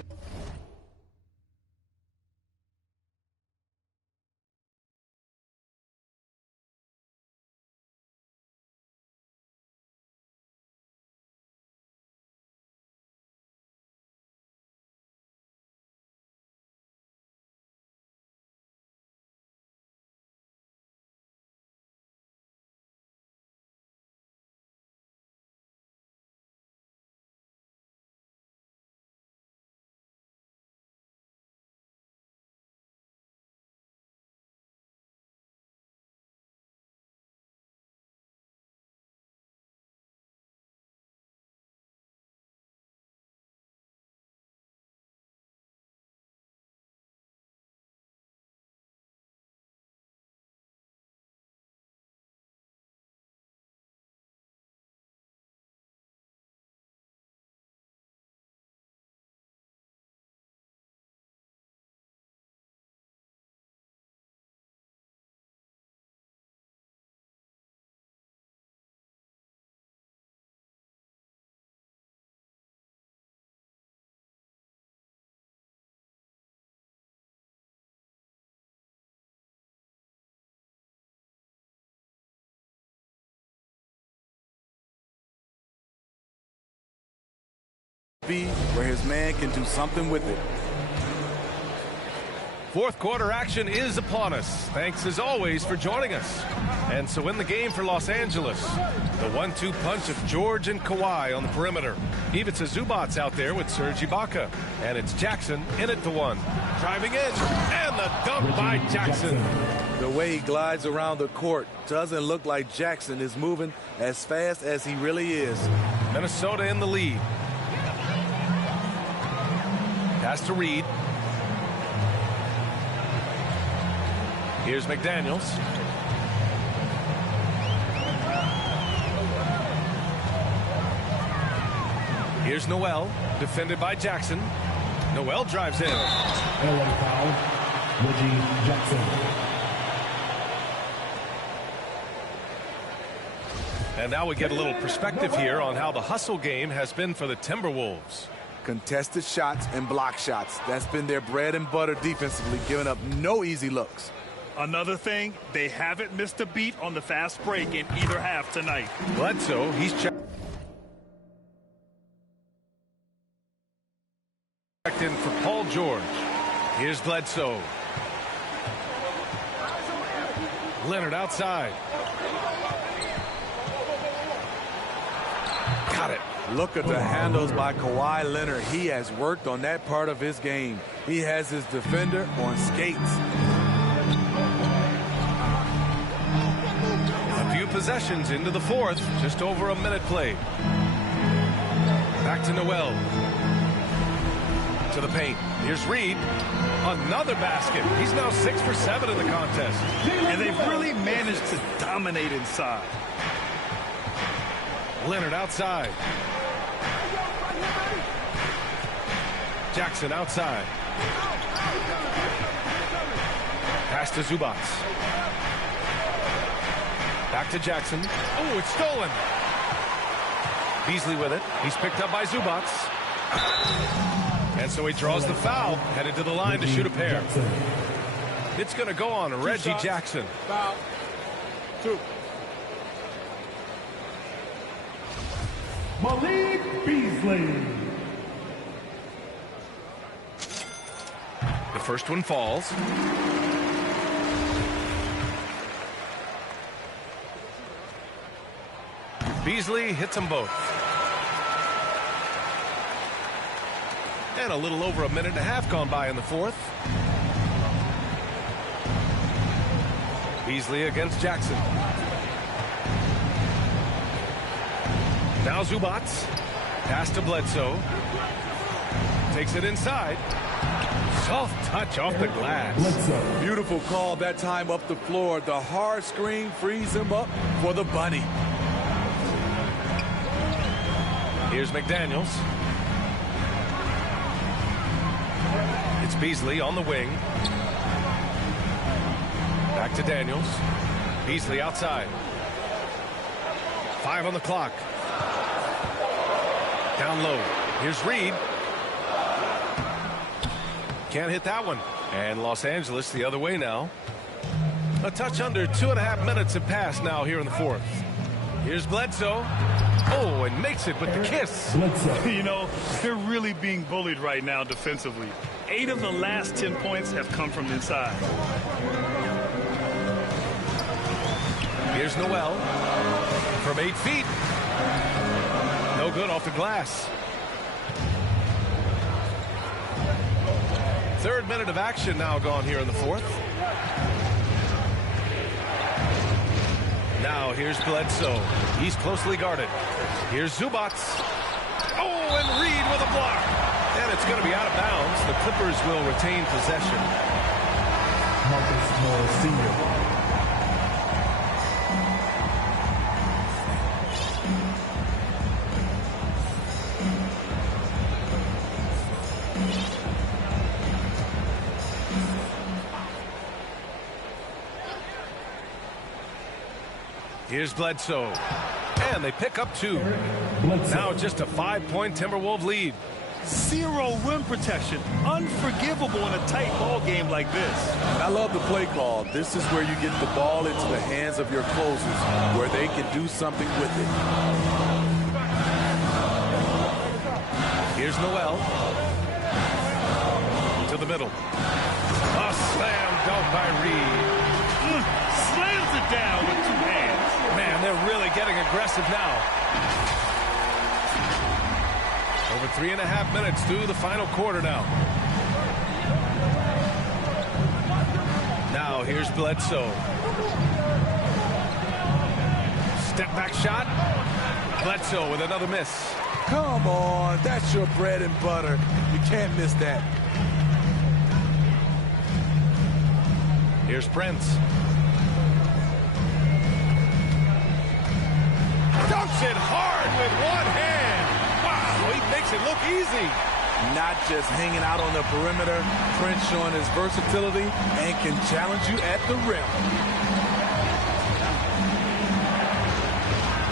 be where his man can do something with it. Fourth quarter action is upon us. Thanks as always for joining us. And so in the game for Los Angeles, the 1-2 punch of George and Kawhi on the perimeter. Ivica Zubac's out there with Serge Ibaka. And it's Jackson in at the one. Driving in, and the dunk by Jackson. The way he glides around the court doesn't look like Jackson is moving as fast as he really is. Minnesota in the lead. Pass to Reed. Here's McDaniels. Here's Noel, defended by Jackson. Noel drives in. Foul. Reggie Jackson. And now we get a little perspective here on how the hustle game has been for the Timberwolves. Contested shots and block shots. That's been their bread and butter defensively, giving up no easy looks. Another thing, they haven't missed a beat on the fast break in either half tonight. Bledsoe, he's checked in for Paul George. Here's Bledsoe. Leonard outside. Got it. Look at the handles by Kawhi Leonard. He has worked on that part of his game. He has his defender on skates. A few possessions into the fourth. Just over a minute played. Back to Noel. To the paint. Here's Reed. Another basket. He's now 6 for 7 in the contest. And they've really managed to dominate inside. Leonard outside. Jackson outside. Pass to Zubats. Back to Jackson. Oh, it's stolen. Beasley with it. He's picked up by Zubats. And so he draws the foul, headed to the line to shoot a pair. It's going to go on Reggie Jackson. Foul. 2. MyLeague Beasley. The first one falls. Beasley hits them both. And a little over a minute and a half gone by in the fourth. Beasley against Jackson. Now Zubats. Pass to Bledsoe. Takes it inside. Soft touch off the glass. Beautiful call that time up the floor. The hard screen frees him up for the bunny. Here's McDaniels. It's Beasley on the wing. Back to Daniels. Beasley outside. 5 on the clock. Down low. Here's Reed. Can't hit that one. And Los Angeles the other way now. A touch under 2.5 minutes have passed now here in the fourth. Here's Bledsoe. Oh, and makes it with the kiss. You know, they're really being bullied right now defensively. 8 of the last 10 points have come from inside. Here's Noel from 8 feet. No good off the glass. 3rd minute of action now gone here in the fourth. Now here's Bledsoe. He's closely guarded. Here's Zubats. Oh, and Reed with a block. And it's going to be out of bounds. The Clippers will retain possession. Marcus Morris Sr. Here's Bledsoe. And they pick up 2. Now just a 5-point Timberwolves lead. 0 rim protection. Unforgivable in a tight ball game like this. I love the play call. This is where you get the ball into the hands of your closers, where they can do something with it. Here's Noel. To the middle. A slam dunk by Reed. Slams it down with 2 hands. Man, they're really getting aggressive now. Over 3.5 minutes through the final quarter now. Now here's Bledsoe. Step back shot. Bledsoe with another miss. Come on, that's your bread and butter. You can't miss that. Here's Prince. Dunks it hard with one hand. Wow, he makes it look easy. Not just hanging out on the perimeter, Prince showing his versatility and can challenge you at the rim.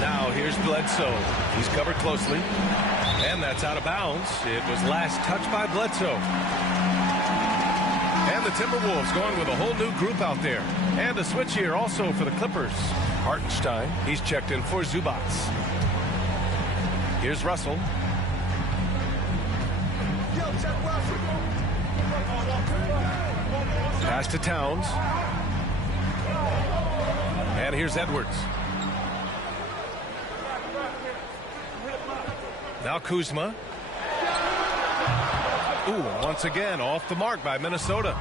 Now here's Bledsoe. He's covered closely. And that's out of bounds. It was last touched by Bledsoe. And the Timberwolves going with a whole new group out there. And a switch here also for the Clippers. Hartenstein, he's checked in for Zubats. Here's Russell. Pass to Towns. And here's Edwards. Now Kuzma. Ooh, once again off the mark by Minnesota.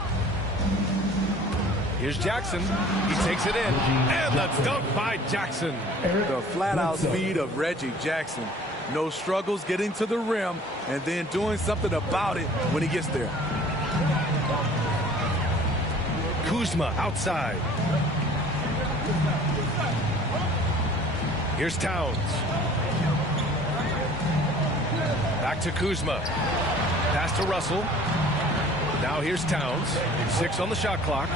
Here's Jackson. He takes it in. And the dunk by Jackson. The flat-out speed of Reggie Jackson. No struggles getting to the rim and then doing something about it when he gets there. Kuzma outside. Here's Towns. Back to Kuzma. Pass to Russell. Now here's Towns. 6 on the shot clock.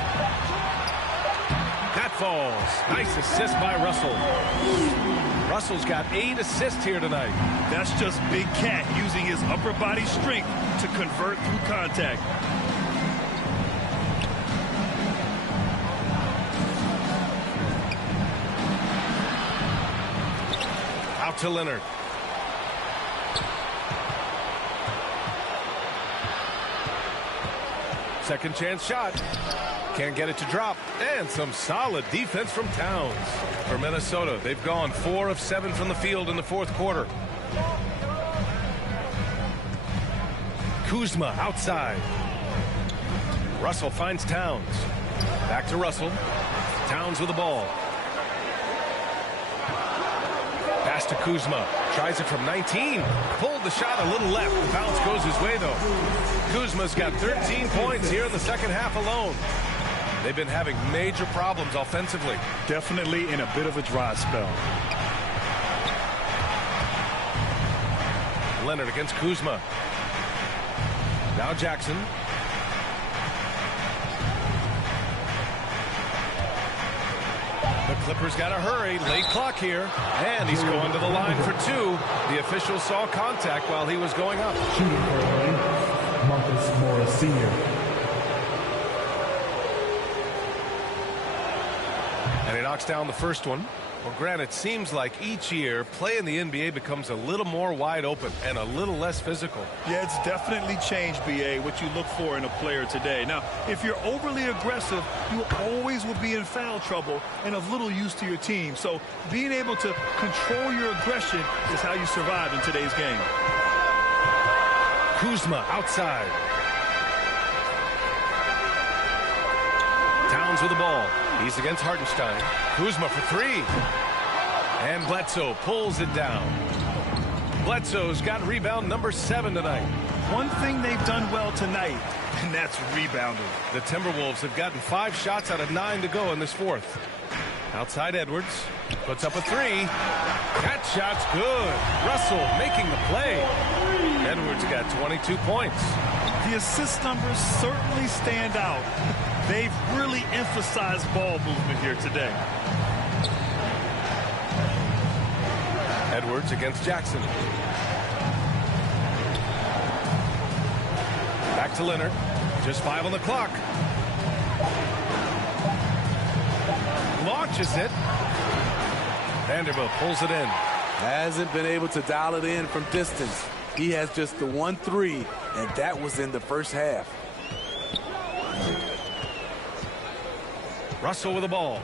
That falls. Nice assist by Russell. Russell's got 8 assists here tonight. That's just Big Cat using his upper body strength to convert through contact. Out to Leonard. Second chance shot. Can't get it to drop. And some solid defense from Towns. For Minnesota, they've gone 4 of 7 from the field in the fourth quarter. Kuzma outside. Russell finds Towns. Back to Russell. Towns with the ball. Pass to Kuzma. Tries it from 19. Pulled the shot a little left. The bounce goes his way, though. Kuzma's got 13 points here in the second half alone. They've been having major problems offensively. Definitely in a bit of a dry spell. Leonard against Kuzma. Now Jackson. The Clippers got to hurry. Late clock here. And he's going to the line for 2. The official saw contact while he was going up. Shooting for Marcus Morris Sr. And he knocks down the first one. Well, Grant, it seems like each year play in the NBA becomes a little more wide open and a little less physical. Yeah, it's definitely changed, BA, what you look for in a player today. Now, if you're overly aggressive, you always will be in foul trouble and of little use to your team. So being able to control your aggression is how you survive in today's game. Kuzma outside. Towns with the ball. He's against Hartenstein. Kuzma for 3. And Bledsoe pulls it down. Bledsoe's got rebound number 7 tonight. One thing they've done well tonight, and that's rebounding. The Timberwolves have gotten 5 shots out of 9 to go in this fourth. Outside Edwards. Puts up a 3. That shot's good. Russell making the play. Edwards got 22 points. The assist numbers certainly stand out. They've really emphasized ball movement here today. Edwards against Jackson. Back to Leonard. Just 5 on the clock. Launches it. Vanderbilt pulls it in. Hasn't been able to dial it in from distance. He has just the 1 3, and that was in the first half. Russell with the ball.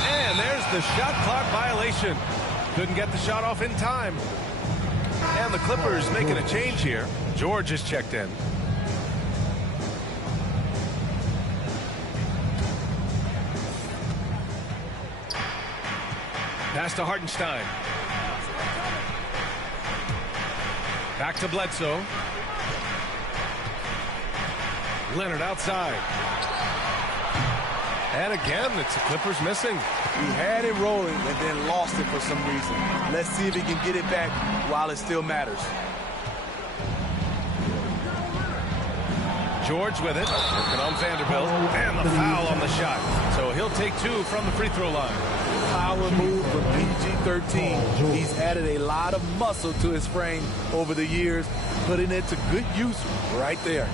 And there's the shot clock violation. Couldn't get the shot off in time. And the Clippers making a change here. George is checked in. Pass to Hartenstein. Back to Bledsoe. Leonard outside. And again, it's the Clippers missing. He had it rolling and then lost it for some reason. Let's see if he can get it back while it still matters. George with it. Working on Vanderbilt. And the foul on the shot. So he'll take 2 from the free throw line. Power move from PG-13. He's added a lot of muscle to his frame over the years, putting it to good use right there.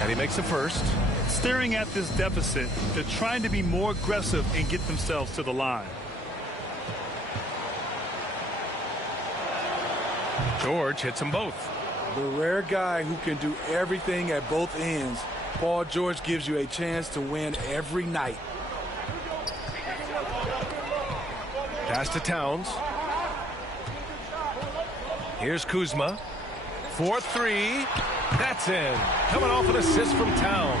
And he makes the first. Staring at this deficit, they're trying to be more aggressive and get themselves to the line. George hits them both. The rare guy who can do everything at both ends. Paul George gives you a chance to win every night. Pass to Towns. Here's Kuzma. 4-3. That's in. Coming off an assist from Towns.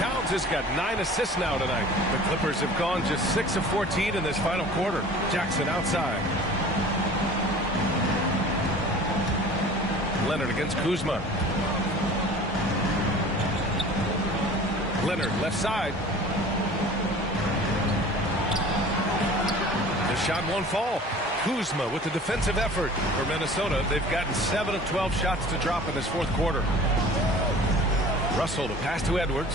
Towns has got 9 assists now tonight. The Clippers have gone just 6 of 14 in this final quarter. Jackson outside. Leonard against Kuzma. Leonard left side. The shot won't fall. Kuzma with the defensive effort for Minnesota. They've gotten 7 of 12 shots to drop in this fourth quarter. Russell to pass to Edwards.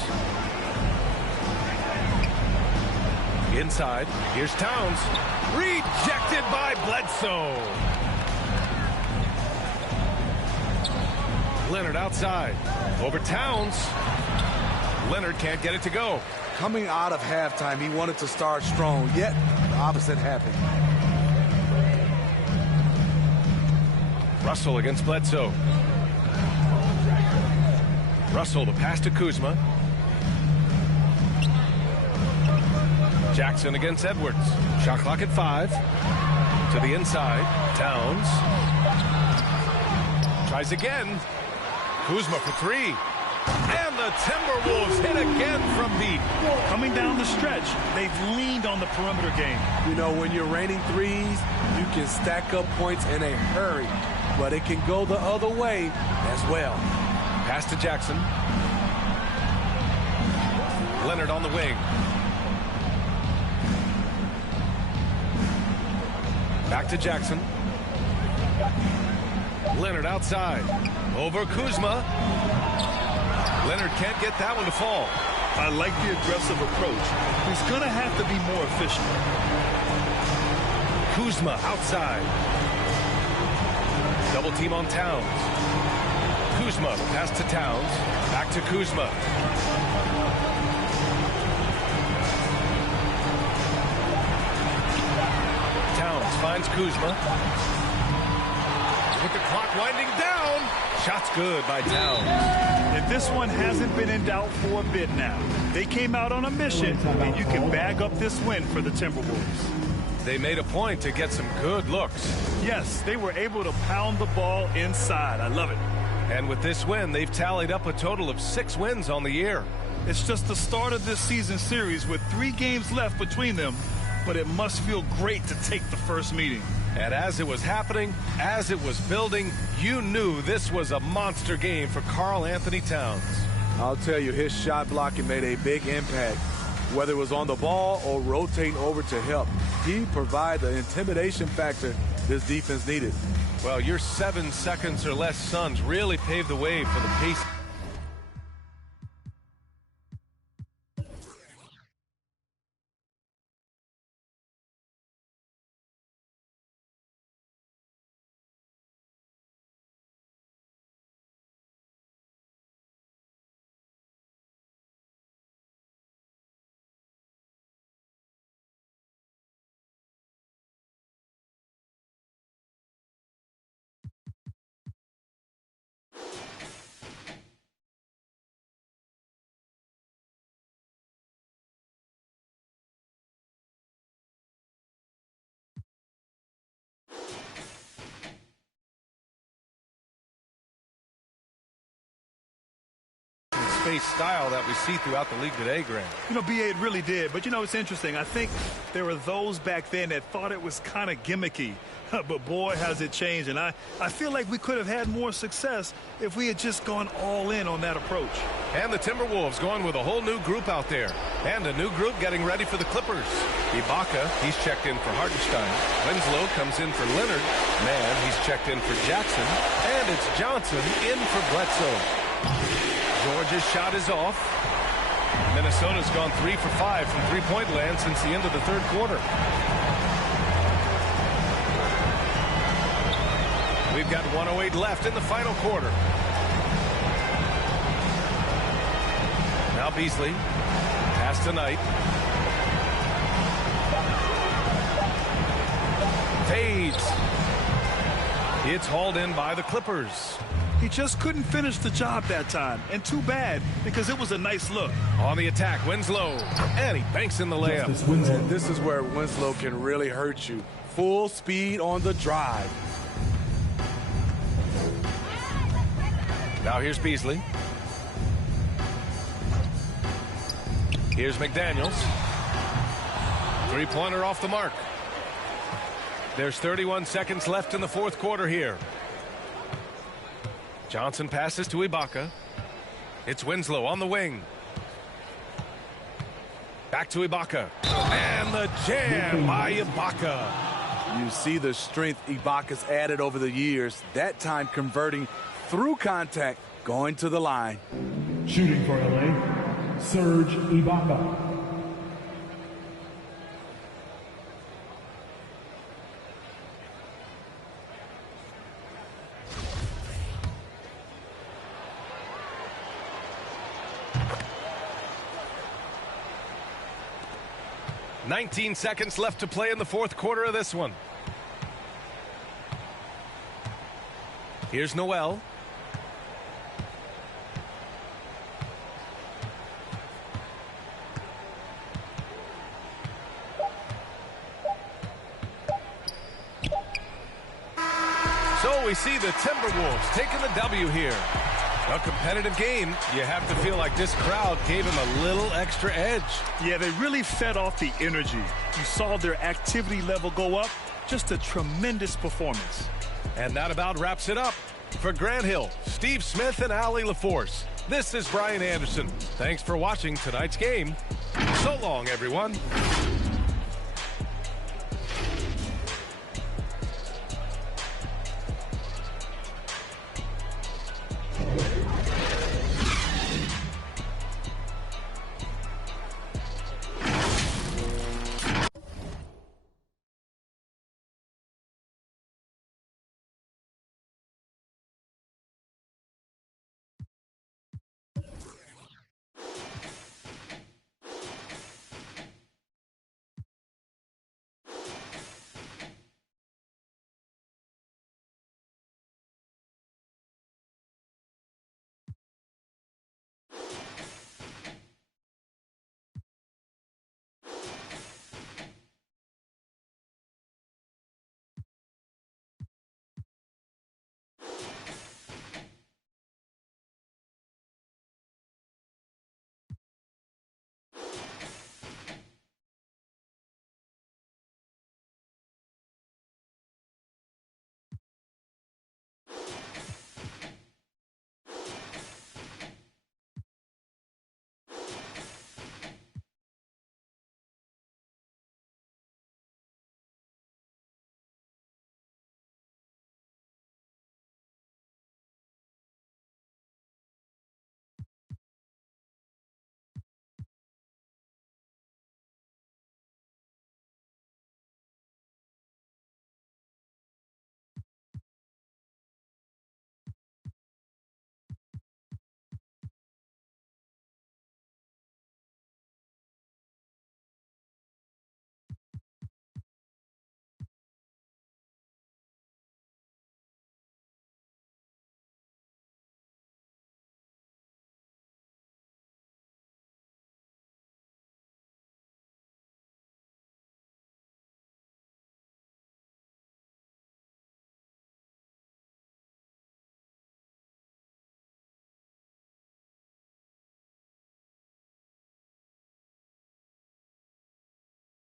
Inside. Here's Towns. Rejected by Bledsoe. Leonard outside. Over Towns. Leonard can't get it to go. Coming out of halftime, he wanted to start strong, yet the opposite happened. Russell against Bledsoe. Russell to pass to Kuzma. Jackson against Edwards. Shot clock at 5. To the inside. Towns. Tries again. Kuzma for 3. And the Timberwolves hit again from deep. Coming down the stretch, they've leaned on the perimeter game. You know, when you're raining threes, you can stack up points in a hurry. But it can go the other way as well. Pass to Jackson. Leonard on the wing. Back to Jackson. Leonard outside. Over Kuzma. Leonard can't get that one to fall. I like the aggressive approach. He's going to have to be more efficient. Kuzma outside. Double team on Towns. Kuzma pass to Towns. Back to Kuzma. Towns finds Kuzma. With the clock winding down. Shot's good by Towns. And this one hasn't been in doubt for a bit now. They came out on a mission, and you can bag up this win for the Timberwolves. They made a point to get some good looks. Yes, they were able to pound the ball inside. I love it. And with this win, they've tallied up a total of 6 wins on the year. It's just the start of this season series with 3 games left between them, but it must feel great to take the first meeting. And as it was happening, as it was building, you knew this was a monster game for Karl Anthony Towns. I'll tell you, his shot blocking made a big impact. Whether it was on the ball or rotating over to help, he provided the intimidation factor this defense needed. Well, your 7 seconds or less Suns really paved the way for the pace. Space style that we see throughout the league today, Grant. You know, B.A., it really did. But, you know, it's interesting. I think there were those back then that thought it was kind of gimmicky. But, boy, has it changed. And I feel like we could have had more success if we had just gone all in on that approach. And the Timberwolves going with a whole new group out there. And a new group getting ready for the Clippers. Ibaka, he's checked in for Hartenstein. Winslow comes in for Leonard. Mann, he's checked in for Jackson. And it's Johnson in for Bledsoe. George's shot is off. Minnesota's gone 3 for 5 from three-point land since the end of the third quarter. We've got 1:08 left in the final quarter. Now Beasley. Pass to Knight. Fades. It's hauled in by the Clippers. He just couldn't finish the job that time, and too bad, because it was a nice look. On the attack, Winslow, and he banks in the layup. And this is where Winslow can really hurt you. Full speed on the drive. Now here's Beasley. Here's McDaniels. Three-pointer off the mark. There's 31 seconds left in the fourth quarter here. Johnson passes to Ibaka. It's Winslow on the wing. Back to Ibaka. And the jam by Ibaka. You see the strength Ibaka's added over the years. That time converting through contact, going to the line. Shooting for LA, Serge Ibaka. "19 seconds left to play in the fourth quarter of this one. Here's Noel. So we see the Timberwolves taking the W here. A competitive game. You have to feel like this crowd gave him a little extra edge. Yeah, they really fed off the energy. You saw their activity level go up. Just a tremendous performance. And that about wraps it up. For Grant Hill, Steve Smith, and Allie LaForce, this is Brian Anderson. Thanks for watching tonight's game. So long, everyone.